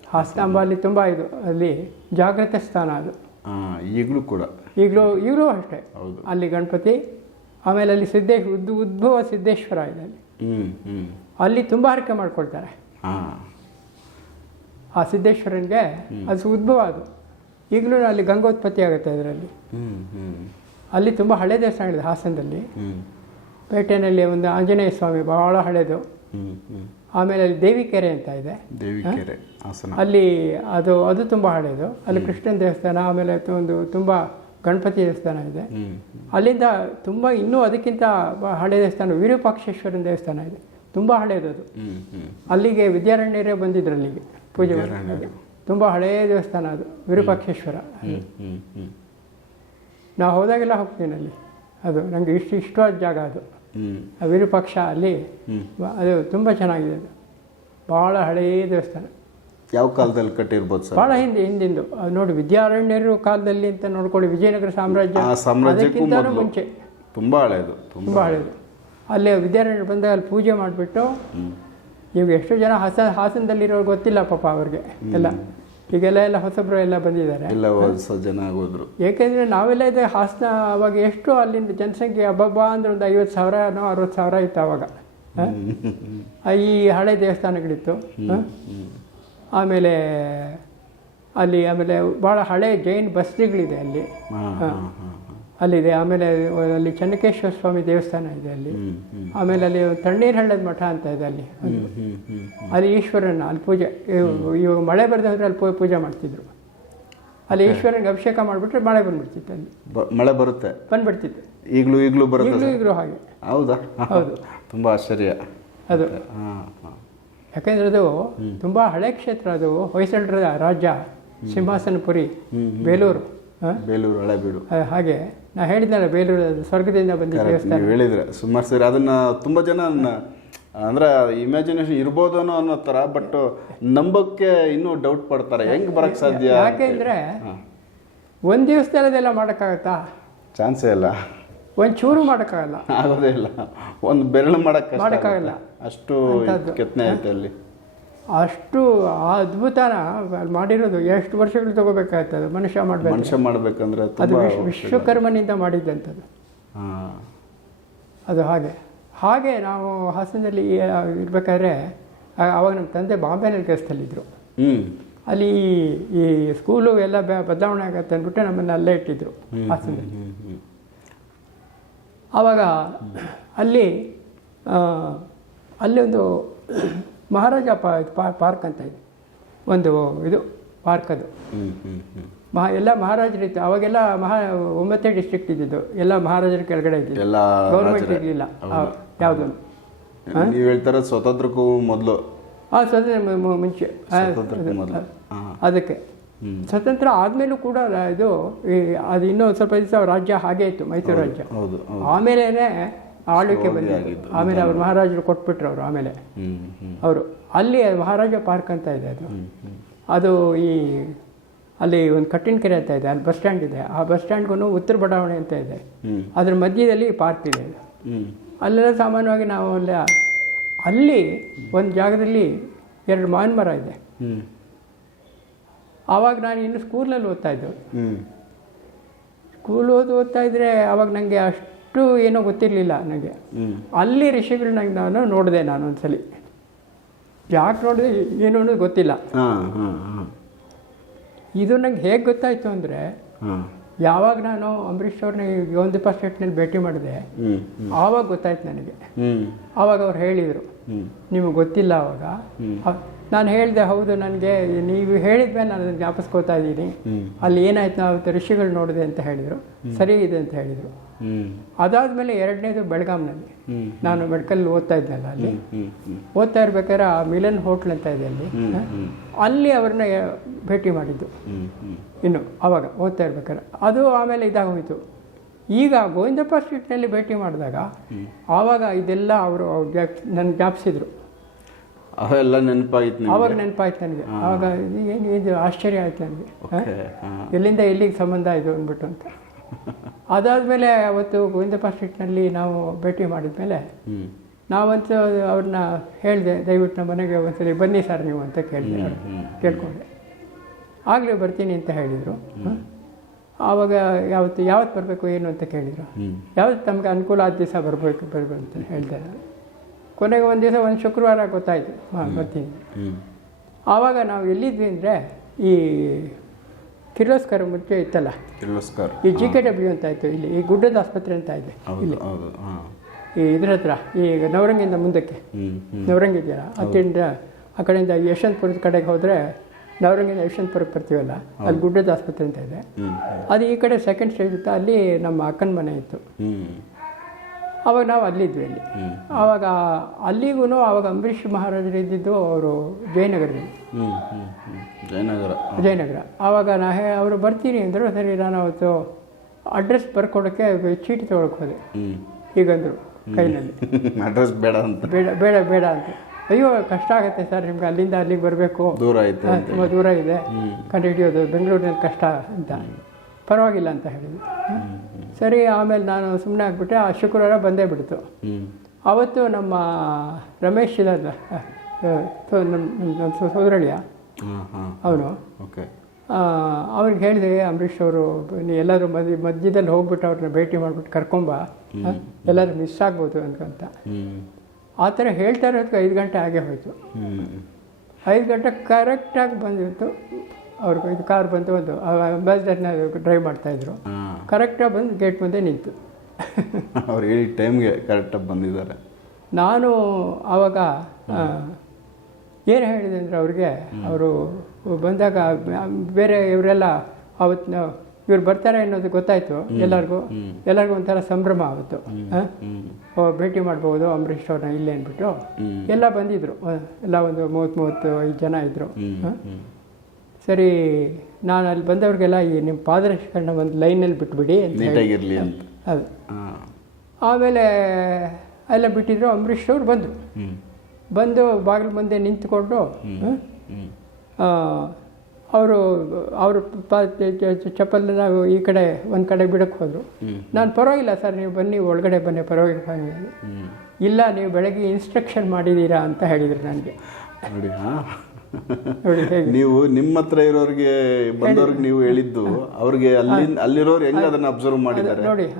[SPEAKER 2] ಹಾಸನಾಂಬ ಅಲ್ಲಿ ತುಂಬ ಇದು ಅಲ್ಲಿ ಜಾಗ್ರತ ಸ್ಥಾನ ಅದು.
[SPEAKER 1] ಈಗಲೂ ಕೂಡ.
[SPEAKER 2] ಈಗಲೂ ಈಗಲೂ ಅಷ್ಟೇ. ಅಲ್ಲಿ ಗಣಪತಿ ಆಮೇಲೆ ಅಲ್ಲಿ ಸಿದ್ದೇಶ್ ಉದ್ ಉದ್ಭವ ಸಿದ್ದೇಶ್ವರ ಇದೆ ಅಲ್ಲಿ. ಅಲ್ಲಿ ತುಂಬ ಹರಕೆ ಮಾಡ್ಕೊಳ್ತಾರೆ. ಆ ಸಿದ್ದೇಶ್ವರನಿಗೆ ಅದು ಉದ್ಭವ ಅದು. ಈಗಲೂ ಅಲ್ಲಿ ಗಂಗೋತ್ಪತ್ತಿ ಆಗುತ್ತೆ ಅದರಲ್ಲಿ. ಅಲ್ಲಿ ತುಂಬ ಹಳೆ ದೇವಸ್ಥಾನ ಇದೆ ಹಾಸನದಲ್ಲಿ.
[SPEAKER 1] ಪೇಟೆಯಲ್ಲಿ
[SPEAKER 2] ಪೇಟೆನಲ್ಲಿ ಒಂದು ಆಂಜನೇಯ ಸ್ವಾಮಿ ಭಾಳ ಹಳೆಯದು ಆಮೇಲೆ ಅಲ್ಲಿ ದೇವಿಕೆರೆ ಅಂತ ಇದೆ.
[SPEAKER 1] ದೇವಿಕೆರೆ
[SPEAKER 2] ಅಲ್ಲಿ ಅದು ಅದು ತುಂಬ ಹಳೆಯದು ಅಲ್ಲಿ ಕೃಷ್ಣನ ದೇವಸ್ಥಾನ ಆಮೇಲೆ ಒಂದು ತುಂಬ ಗಣಪತಿ ದೇವಸ್ಥಾನ ಇದೆ. ಅಲ್ಲಿಂದ ತುಂಬ ಇನ್ನೂ ಅದಕ್ಕಿಂತ ಹಳೆ ದೇವಸ್ಥಾನ ವಿರೂಪಾಕ್ಷೇಶ್ವರನ ದೇವಸ್ಥಾನ ಇದೆ. ತುಂಬ ಹಳೆಯದು ಅದು. ಅಲ್ಲಿಗೆ ವಿದ್ಯಾರಣ್ಯರೇ ಬಂದಿದ್ರು ಅಲ್ಲಿಗೆ ಪೂಜೆ ತುಂಬ ಹಳೆಯ ದೇವಸ್ಥಾನ ಅದು ವಿರೂಪಾಕ್ಷೇಶ್ವರ. ನಾ ಹೋದಾಗೆಲ್ಲ ಹೋಗ್ತೀನಿ ಅಲ್ಲಿ. ಅದು ನನಗೆ ಇಷ್ಟು ಇಷ್ಟವಾದ ಜಾಗ ಅದು. ವಿರೂಪಾಕ್ಷ ಅಲ್ಲಿ ಅದು ತುಂಬ ಚೆನ್ನಾಗಿದೆ ಅದು. ಭಾಳ ಹಳೆಯ ದೇವಸ್ಥಾನ.
[SPEAKER 1] ಯಾವ ಕಾಲದಲ್ಲಿ ಕಟ್ಟಿರ್ಬೋದು ಸರ್?
[SPEAKER 2] ಭಾಳ ಹಿಂದೆ ಹಿಂದಿಂದು. ನೋಡಿ ವಿದ್ಯಾರಣ್ಯರು ಕಾಲದಲ್ಲಿ ಅಂತ ನೋಡ್ಕೊಳ್ಳಿ ವಿಜಯನಗರ ಸಾಮ್ರಾಜ್ಯ.
[SPEAKER 1] ಆ ಸಾಮ್ರಾಜ್ಯಕ್ಕೂ ಮೊದಲು.
[SPEAKER 2] ಮುಂಚೆ.
[SPEAKER 1] ತುಂಬಾ ಹಳೆಯದು ತುಂಬಾ
[SPEAKER 2] ಹಳೆಯದು ಅಲ್ಲಿ ವಿದ್ಯಾರಣ್ಯರು ಬಂದಾಗ ಅಲ್ಲಿ ಪೂಜೆ ಮಾಡಿಬಿಟ್ಟು ಇವಾಗ ಎಷ್ಟೋ ಜನ ಹಾಸ ಹಾಸನದಲ್ಲಿರೋರು ಗೊತ್ತಿಲ್ಲ ಪಾಪ ಅವ್ರಿಗೆ. ಎಲ್ಲ. ಈಗೆಲ್ಲ ಎಲ್ಲ ಹೊಸಬ್ರು ಎಲ್ಲ ಬಂದಿದ್ದಾರೆ.
[SPEAKER 1] ಎಲ್ಲ ಹೊಸ ಜನ ಆಗೋದ್ರು.
[SPEAKER 2] ಏಕೆಂದರೆ ನಾವೆಲ್ಲ ಇದೆ ಹಾಸನ ಅವಾಗ ಎಷ್ಟು ಅಲ್ಲಿಂದ ಜನಸಂಖ್ಯೆ ಹಬ್ಬಬ್ಬ ಅಂದ್ರೆ ಒಂದು ಐವತ್ತು ಸಾವಿರನೋ ಅರವತ್ತು ಸಾವಿರ ಇತ್ತು ಅವಾಗ. ಈ ಹಳೆ ದೇವಸ್ಥಾನಗಳಿತ್ತು. ಆಮೇಲೆ ಅಲ್ಲಿ ಆಮೇಲೆ ಭಾಳ ಹಳೆ ಜೈನ್ ಬಸ್ತಿಗಳಿದೆ ಅಲ್ಲಿ. ಅಲ್ಲಿದೆ. ಆಮೇಲೆ ಅಲ್ಲಿ ಚನ್ನಕೇಶ್ವರ ಸ್ವಾಮಿ ದೇವಸ್ಥಾನ ಇದೆ ಅಲ್ಲಿ. ಆಮೇಲೆ ಅಲ್ಲಿ ತಣ್ಣೀರ್ ಹಳ್ಳದ ಮಠ ಅಂತ ಇದೆ ಅಲ್ಲಿ. ಅಲ್ಲಿ ಈಶ್ವರನ ಅಲ್ಲಿ ಪೂಜೆ ಇವ್- ಇವಾಗ ಮಳೆ ಬರದೆ ಹೋದ್ರೆ ಅಲ್ಲಿ ಪೂಜೆ ಮಾಡ್ತಿದ್ರು. ಅಲ್ಲಿ ಈಶ್ವರನಿಗೆ ಅಭಿಷೇಕ ಮಾಡಿಬಿಟ್ರೆ ಮಳೆ ಬಂದ್ಬಿಡ್ತಿತ್ತು ಅಲ್ಲಿ.
[SPEAKER 1] ಮಳೆ ಬರುತ್ತೆ?
[SPEAKER 2] ಬಂದ್ಬಿಡ್ತಿತ್ತು.
[SPEAKER 1] ಈಗಲೂ ಈಗಲೂ ಬರುತ್ತೆ
[SPEAKER 2] ಈಗಲೂ? ಹಾಗೆ.
[SPEAKER 1] ಹೌದಾ?
[SPEAKER 2] ಹೌದು.
[SPEAKER 1] ತುಂಬ ಆಶ್ಚರ್ಯ.
[SPEAKER 2] ಅದು.
[SPEAKER 1] ಹಾ ಹಾ.
[SPEAKER 2] ಯಾಕೆಂದ್ರೆ ಅದು ತುಂಬ ಹಳೆ ಕ್ಷೇತ್ರ ಅದು. ಹೊಯ್ಸಳರ ರಾಜ್ಯ ಸಿಂಹಾಸನಪುರಿ ಬೇಲೂರು?
[SPEAKER 1] ಬೇಲೂರು ಹಳೆಬೀಡು.
[SPEAKER 2] ಹಾಗೆ. ನಾ ಹೇಳಿದ್ನಲ್ಲ ಬೇಲೂರು ಸ್ವರ್ಗದಿಂದ ಬಂದಿದ್ದ ದೇವಸ್ಥಾನ.
[SPEAKER 1] ನೀವು ಹೇಳಿದ್ರೆ. ಸುಮಾರು ಸರಿ. ಅದನ್ನ ತುಂಬ ಜನ ಅಂದ್ರೆ ಇಮ್ಯಾಜಿನೇಷನ್ ಇರ್ಬೋದೇನೋ ಅನ್ನೋ ಥರ ಬಟ್ ನಂಬಕ್ಕೆ ಇನ್ನೂ ಡೌಟ್ ಪಡ್ತಾರೆ. ಹೆಂಗ್ ಬರಕ್ ಸಾಧ್ಯ?
[SPEAKER 2] ಯಾಕೆಂದ್ರೆ ಒಂದು ದಿವಸದಲ್ಲಿ ಅದೆಲ್ಲ ಮಾಡೋಕ್ಕಾಗತ್ತಾ?
[SPEAKER 1] ಚಾನ್ಸೇ ಇಲ್ಲ.
[SPEAKER 2] ಒಂದು ಚೂರು ಮಾಡೋಕ್ಕಾಗಲ್ಲ.
[SPEAKER 1] ಆಗೋದೇ ಇಲ್ಲ. ಒಂದು ಬೆರಳು ಮಾಡಕ್
[SPEAKER 2] ಮಾಡೋಕ್ಕಾಗಲ್ಲ.
[SPEAKER 1] ಅಷ್ಟು ಕೆತ್ತನೆ ಐತೆ ಅಲ್ಲಿ.
[SPEAKER 2] ಅಷ್ಟು ಆ ಅದ್ಭುತನ ಮಾಡಿರೋದು ಎಷ್ಟು ವರ್ಷಗಳು ತಗೋಬೇಕಾಗ್ತದೆ ಮನುಷ್ಯ ಮಾಡಬೇಕು.
[SPEAKER 1] ಮನುಷ್ಯ ಮಾಡಬೇಕಂದ್ರೆ
[SPEAKER 2] ಅದು ವಿಶ್ವಕರ್ಮನಿಂದ ಮಾಡಿದ್ದಂಥದ್ದು. ಅದು ಹಾಗೆ. ಹಾಗೆ ನಾವು ಹಾಸನದಲ್ಲಿ ಇರಬೇಕಾದ್ರೆ ಆವಾಗ ನಮ್ಮ ತಂದೆ ಬಾಂಬೆನಲ್ಲಿ ಕೆಲಸದಲ್ಲಿದ್ದರು ಅಲ್ಲಿ ಈ ಸ್ಕೂಲು ಎಲ್ಲ ಬದಲಾವಣೆ ಆಗತ್ತೆ ಅಂದ್ಬಿಟ್ಟು ನಮ್ಮನ್ನು ಅಲ್ಲೇ ಇಟ್ಟಿದ್ರು ಹಾಸನದಲ್ಲಿ. ಆವಾಗ ಅಲ್ಲಿ ಅಲ್ಲಿ ಒಂದು ಮಹಾರಾಜ ಪಾರ್ಕ್ ಅಂತ ಇದೆ. ಒಂದು ಇದು ಪಾರ್ಕ್ ಅದು ಮಹಾ ಎಲ್ಲ ಮಹಾರಾಜರಿತ್ತು ಅವಾಗೆಲ್ಲ ಮಹಾ ಒಂಬತ್ತೇ ಡಿಸ್ಟ್ರಿಕ್ಟ್ ಇದ್ದಿದ್ದು. ಎಲ್ಲ ಮಹಾರಾಜರ ಕೆಳಗಡೆ ಇದ್ದಿದ್ದು.
[SPEAKER 1] ಎಲ್ಲ
[SPEAKER 2] ಗೌರ್ಮೆಂಟ್. ಇರಲಿಲ್ಲ. ಯಾವುದು
[SPEAKER 1] ನೀವು ಹೇಳ್ತಾರೆ ಸ್ವತಂತ್ರಕ್ಕೂ ಮೊದಲು.
[SPEAKER 2] ಆ ಸ್ವತಂತ್ರ ಮುಂಚೆ. ಅದಕ್ಕೆ. ಸ್ವತಂತ್ರ ಆದಮೇಲೂ ಕೂಡ ಇದು ಅದು ಇನ್ನೂ ಸ್ವಲ್ಪ ದಿವಸ ರಾಜ್ಯ ಹಾಗೆ ಇತ್ತು ಮೈಸೂರು ರಾಜ್ಯ. ಆಮೇಲೆ ಆಳ್ವಿಕೆ
[SPEAKER 1] ಬಂದ
[SPEAKER 2] ಬಂದಿದ್ದು ಆಮೇಲೆ ಅವ್ರು ಮಹಾರಾಜರು ಕೊಟ್ಬಿಟ್ರು ಅವರು ಆಮೇಲೆ. ಅವರು ಅಲ್ಲಿ ಮಹಾರಾಜ ಪಾರ್ಕ್ ಅಂತ ಇದೆ ಅದು. ಅದು ಈ ಅಲ್ಲಿ ಒಂದು ಕಟ್ಟಿನ ಕೆರೆ ಅಂತ ಇದೆ. ಅಲ್ಲಿ ಬಸ್ ಸ್ಟ್ಯಾಂಡ್ ಇದೆ. ಆ ಬಸ್ ಸ್ಟ್ಯಾಂಡ್ಗೂ ಉತ್ತರ ಬಡಾವಣೆ ಅಂತ ಇದೆ. ಅದ್ರ ಮಧ್ಯದಲ್ಲಿ ಪಾರ್ಕ್ ಇದೆ ಅದು ಅಲ್ಲೆಲ್ಲ ಸಾಮಾನ್ಯವಾಗಿ ನಾವು ಅಲ್ಲಿ ಅಲ್ಲಿ ಒಂದು ಜಾಗದಲ್ಲಿ ಎರಡು ಮಾವಿನ ಮರ ಇದೆ ಆವಾಗ ನಾನು ಇನ್ನು ಸ್ಕೂಲಲ್ಲಿ ಓದ್ತಾ ಇದ್ದು. ಸ್ಕೂಲ್ ಓದಿ ಓದ್ತಾ ಇದ್ರೆ ಆವಾಗ ನನಗೆ ಅಷ್ಟು ಏನೋ ಗೊತ್ತಿರಲಿಲ್ಲ ನನಗೆ. ಅಲ್ಲಿ ಋಷಿಗಳನ್ನ ನಾನು ನೋಡಿದೆ ನಾನು ಒಂದ್ಸಲಿ. ಯಾಕೆ ನೋಡಿದೆ ಏನು ಅನ್ನೋದು ಗೊತ್ತಿಲ್ಲ. ಇದು ನಂಗೆ ಹೇಗೆ ಗೊತ್ತಾಯಿತು ಅಂದರೆ ಯಾವಾಗ ನಾನು ಅಂಬರೀಷ್ ಅವ್ರನ್ನ ಗೋಂದಿಪ್ಪ ಸ್ಟೇಟ್ನಲ್ಲಿ ಭೇಟಿ ಮಾಡಿದೆ ಆವಾಗ ಗೊತ್ತಾಯ್ತು ನನಗೆ. ಆವಾಗ ಅವ್ರು ಹೇಳಿದರು ನಿಮಗೆ ಗೊತ್ತಿಲ್ಲ ಆವಾಗ. ನಾನು ಹೇಳಿದೆ ಹೌದು ನನಗೆ ನೀವು ಹೇಳಿದ್ಮೇಲೆ ನಾನು ಅದನ್ನು ಜ್ಞಾಪಿಸ್ಕೋತಾ ಇದ್ದೀನಿ. ಅಲ್ಲಿ ಏನಾಯ್ತು ನಾವು ಅವತ್ತು ಋಷಿಗಳು ನೋಡಿದೆ ಅಂತ ಹೇಳಿದರು. ಸರಿ ಇದೆ ಅಂತ ಹೇಳಿದರು.
[SPEAKER 1] ಅದಾದ
[SPEAKER 2] ಅದಾದಮೇಲೆ ಎರಡನೇದು ಬೆಳಗಾಂನಲ್ಲಿ. ನಾನು ಮೆಡಿಕಲ್ ಓದ್ತಾ ಇದ್ನಲ್ಲ ಅಲ್ಲಿ. ಓದ್ತಾ ಇರ್ಬೇಕಾದ್ರೆ ಆ ಮಿಲನ್ ಹೋಟ್ಲ್ ಅಂತ ಇದೆ ಅಲ್ಲಿ. ಅಲ್ಲಿ ಅವ್ರನ್ನ ಭೇಟಿ ಮಾಡಿದ್ದು. ಇನ್ನು ಅವಾಗ ಓದ್ತಾ ಇರ್ಬೇಕಾದ್ರೆ. ಅದು ಆಮೇಲೆ ಇದಾಗೋಯ್ತು. ಈಗ ಗೋವಿಂದಪ್ಪ ಸ್ಟ್ರೀಟ್ನಲ್ಲಿ ಭೇಟಿ ಮಾಡಿದಾಗ ಆವಾಗ ಇದೆಲ್ಲ ಅವರು ನನ್ನ ಜ್ಞಾಪಿಸಿದ್ರು.
[SPEAKER 1] ಅವೆಲ್ಲ ನೆನಪಾಗಿತ್ತು ನಿಮ್ಗೆ?
[SPEAKER 2] ನೆನಪಾಯ್ತು ನನಗೆ. ಆವಾಗ ಏನು ಇದು ಆಶ್ಚರ್ಯ ಆಯ್ತು ನನಗೆ ಎಲ್ಲಿಂದ ಎಲ್ಲಿಗೆ ಸಂಬಂಧ ಇದು ಅಂದ್ಬಿಟ್ಟು ಅಂತ. ಅದಾದಮೇಲೆ ಅವತ್ತು ಗೋವಿಂದಪ್ಪ ಸ್ಟ್ರೀಟ್ನಲ್ಲಿ ನಾವು ಭೇಟಿ ಮಾಡಿದ್ಮೇಲೆ
[SPEAKER 1] ಮೇಲೆ
[SPEAKER 2] ನಾವಂತೂ ಅವ್ರನ್ನ ಹೇಳಿದೆ ದಯವಿಟ್ಟು ನಮ್ಮ ಮನೆಗೆ ಒಂದ್ಸಲಿ ಬನ್ನಿ ಸರ್ ನೀವು ಅಂತ ಕೇಳಿದೆ ಕೇಳಿಕೊಂಡೆ. ಆಗಲೇ ಬರ್ತೀನಿ ಅಂತ ಹೇಳಿದರು. ಆವಾಗ ಯಾವತ್ತು ಯಾವತ್ತು ಬರಬೇಕು ಏನು ಅಂತ ಕೇಳಿದರು. ಯಾವತ್ತು ತಮಗೆ ಅನುಕೂಲ ಆದ ದಿವಸ ಬರಬೇಕು ಬರಬೇಕು ಅಂತ ಹೇಳಿದೆ. ನಾನು ಕೊನೆಗೆ ಒಂದು ದಿವಸ ಒಂದು ಶುಕ್ರವಾರ ಗೊತ್ತಾಯಿತು. ಹಾಂ ಬರ್ತೀನಿ ಆವಾಗ ನಾವು ಎಲ್ಲಿದ್ವಿ ಅಂದರೆ ಈ ಕಿರ್ಲೋಸ್ಕರ್ ಮುಂಚೆ ಇತ್ತಲ್ಲ?
[SPEAKER 1] ಕಿರ್ಲೋಸ್ಕರ್.
[SPEAKER 2] ಈ ಜಿ ಕೆ ಡಬ್ಲ್ಯೂ ಅಂತ ಇತ್ತು ಇಲ್ಲಿ ಈ ಗುಡ್ಡದ ಆಸ್ಪತ್ರೆ ಅಂತ ಇದೆ
[SPEAKER 1] ಇಲ್ಲಿ.
[SPEAKER 2] ಈ ಇದ್ರ ಹತ್ರ ಈ ನವರಂಗಿಂದ ಮುಂದಕ್ಕೆ. ನವರಂಗ ಇದೆಯಲ್ಲ ಅತ್ತಿಂದ ಆ ಕಡೆಯಿಂದ ಯಶವಂತಪುರದ ಕಡೆಗೆ ಹೋದರೆ ನವರಂಗಿಂದ ಯಶವಂತಪುರಕ್ಕೆ ಬರ್ತೀವಲ್ಲ ಅಲ್ಲಿ ಗುಡ್ಡದ ಆಸ್ಪತ್ರೆ ಅಂತ ಇದೆ. ಅದು ಈ ಕಡೆ ಸೆಕೆಂಡ್ ಸ್ಟೇಜ್ ಇತ್ತು ಅಲ್ಲಿ ನಮ್ಮ ಅಕ್ಕನ ಮನೆ ಇತ್ತು. ಆವಾಗ ನಾವು ಅಲ್ಲಿದ್ವಿ ಅಲ್ಲಿ. ಆವಾಗ ಅಲ್ಲಿಗೂ ಆವಾಗ ಅಂಬರೀಷ್ ಮಹಾರಾಜರು ಇದ್ದಿದ್ದು ಅವರು ಜಯನಗರದಲ್ಲಿ.
[SPEAKER 1] ಜಯನಗರ.
[SPEAKER 2] ಜಯನಗರ. ಆವಾಗ ನಾ ಹೇ ಅವರು ಬರ್ತೀನಿ ಅಂದರು ಸರಿ ನಾನು ಅವತ್ತು ಅಡ್ರೆಸ್ ಬರ್ಕೊಡೋಕ್ಕೆ ಚೀಟಿ ತೊಗೊಳಕ್ಕೆ ಹೋದೆ. ಹೀಗಂದರು ಕೈನಲ್ಲಿ.
[SPEAKER 1] ಅಡ್ರೆಸ್ ಬೇಡ ಅಂತ.
[SPEAKER 2] ಬೇಡ ಬೇಡ ಬೇಡ ಅಂತ. ಅಯ್ಯೋ ಕಷ್ಟ ಆಗುತ್ತೆ ಸರ್ ನಿಮ್ಗೆ ಅಲ್ಲಿಂದ ಅಲ್ಲಿಗೆ ಬರಬೇಕು.
[SPEAKER 1] ದೂರ ಆಯಿತು
[SPEAKER 2] ತುಂಬ ದೂರ ಇದೆ.
[SPEAKER 1] ಕಂಡು
[SPEAKER 2] ಹಿಡಿಯೋದು ಬೆಂಗಳೂರಿನಲ್ಲಿ ಕಷ್ಟ ಅಂತ. ಪರವಾಗಿಲ್ಲ ಅಂತ ಹೇಳಿದ್ರು. ಸರಿ ಆಮೇಲೆ ನಾನು ಸುಮ್ಮನೆ ಆಗಿಬಿಟ್ಟೆ ಆ ಶುಕ್ರವಾರ ಬಂದೇ ಬಿಡ್ತು.
[SPEAKER 1] ಅವತ್ತು
[SPEAKER 2] ಆವತ್ತು ನಮ್ಮ ರಮೇಶ್ ಇಲ್ಲ ನಮ್ಮ ನಮ್ಮ ಸೋದರಳಿಯ ಅವನು
[SPEAKER 1] ಓಕೆ.
[SPEAKER 2] ಅವ್ರಿಗೆ ಹೇಳಿದೆ ಅಂಬರೀಷ್ ಅವರು ಎಲ್ಲರೂ ಮಧ್ಯ ಮಧ್ಯದಲ್ಲಿ ಹೋಗ್ಬಿಟ್ಟು ಅವ್ರನ್ನ ಭೇಟಿ ಮಾಡಿಬಿಟ್ಟು ಕರ್ಕೊಂಬ. ಎಲ್ಲರೂ ಮಿಸ್ ಆಗ್ಬೋದು ಅನ್ಕೊಂತ. ಆ ಥರ ಹೇಳ್ತಾ ಇರೋದಕ್ಕೆ ಐದು ಗಂಟೆ ಆಗೇ ಹೋಯಿತು. ಐದು ಗಂಟೆ ಕರೆಕ್ಟಾಗಿ ಬಂದಿತ್ತು. ಅವ್ರಿಗೆ ಇದು ಕಾರ್ ಬಂತು ಒಂದು ಅಂಬಾಸಿಡರ್ನ ಡ್ರೈವ್ ಮಾಡ್ತಾಯಿದ್ರು
[SPEAKER 1] ಇದ್ರು.
[SPEAKER 2] ಕರೆಕ್ಟಾಗಿ ಬಂದು ಗೇಟ್ ಮುಂದೆ ನಿಂತು.
[SPEAKER 1] ಅವ್ರು ಹೇಳಿ ಟೈಮ್ಗೆ ಕರೆಕ್ಟಾಗಿ ಬಂದಿದ್ದಾರೆ.
[SPEAKER 2] ನಾನು ಆವಾಗ ಏನು ಹೇಳಿದೆ ಅಂದರೆ ಅವ್ರಿಗೆ ಅವರು ಬಂದಾಗ ಬೇರೆ ಇವರೆಲ್ಲ ಅವತ್ತು ಇವ್ರು ಬರ್ತಾರೆ ಅನ್ನೋದು ಗೊತ್ತಾಯಿತು ಎಲ್ಲರಿಗೂ. ಎಲ್ಲರಿಗೂ ಒಂಥರ ಸಂಭ್ರಮ ಆವತ್ತು. ಓ ಭೇಟಿ ಮಾಡ್ಬೋದು ಅಂಬರೀಷ್ ಅವ್ರನ್ನ ಇಲ್ಲೇ ಅಂದ್ಬಿಟ್ಟು. ಎಲ್ಲ ಬಂದಿದ್ರು. ಎಲ್ಲ ಒಂದು ಮೂವತ್ತು ಮೂವತ್ತು ಐದು ಜನ ಇದ್ದರು ಸರಿ ನಾನು ಅಲ್ಲಿ ಬಂದವ್ರಿಗೆಲ್ಲ ಈ ನಿಮ್ಮ ಪಾದರಕ್ಷೆಗಳನ್ನ ಒಂದು ಲೈನಲ್ಲಿ ಬಿಟ್ಬಿಡಿ ಅಂತ
[SPEAKER 1] ನೀಟಾಗಿರ್ಲಿ ಅಂತ.
[SPEAKER 2] ಅದು ಆಮೇಲೆ ಎಲ್ಲ ಬಿಟ್ಟಿದ್ರು ಅಂಬರೀಷ್ ಅವ್ರು ಬಂದರು. ಬಂದು ಬಾಗಿಲು ಮುಂದೆ ನಿಂತ್ಕೊಂಡು ಅವರು ಅವರು ಚಪ್ಪಲ ನಾವು ಈ ಕಡೆ ಒಂದು ಕಡೆ ಬಿಡಕ್ಕೆ ಹೋದರು. ನಾನು ಪರವಾಗಿಲ್ಲ ಸರ್ ನೀವು ಬನ್ನಿ ಒಳಗಡೆ ಬನ್ನಿ ಪರವಾಗಿಲ್ಲ ಇಲ್ಲ ನೀವು ಬೆಳಗ್ಗೆ ಇನ್ಸ್ಟ್ರಕ್ಷನ್ ಮಾಡಿದ್ದೀರಾ ಅಂತ ಹೇಳಿದರು ನನಗೆ.
[SPEAKER 1] ನೀವು ನಿಮ್ಮ ಹತ್ರ ಇರೋರಿಗೆ ಬಂದವ್ರಿಗೆ ನೀವು ಹೇಳಿದ್ದು ಅವ್ರಿಗೆ ಅಲ್ಲಿ ಅಲ್ಲಿರೋರು ಹೆಂಗ್ ಅದನ್ನ ಅಬ್ಸರ್ವ್ ಮಾಡಿದ್ದಾರೆ?
[SPEAKER 2] ನೋಡಿ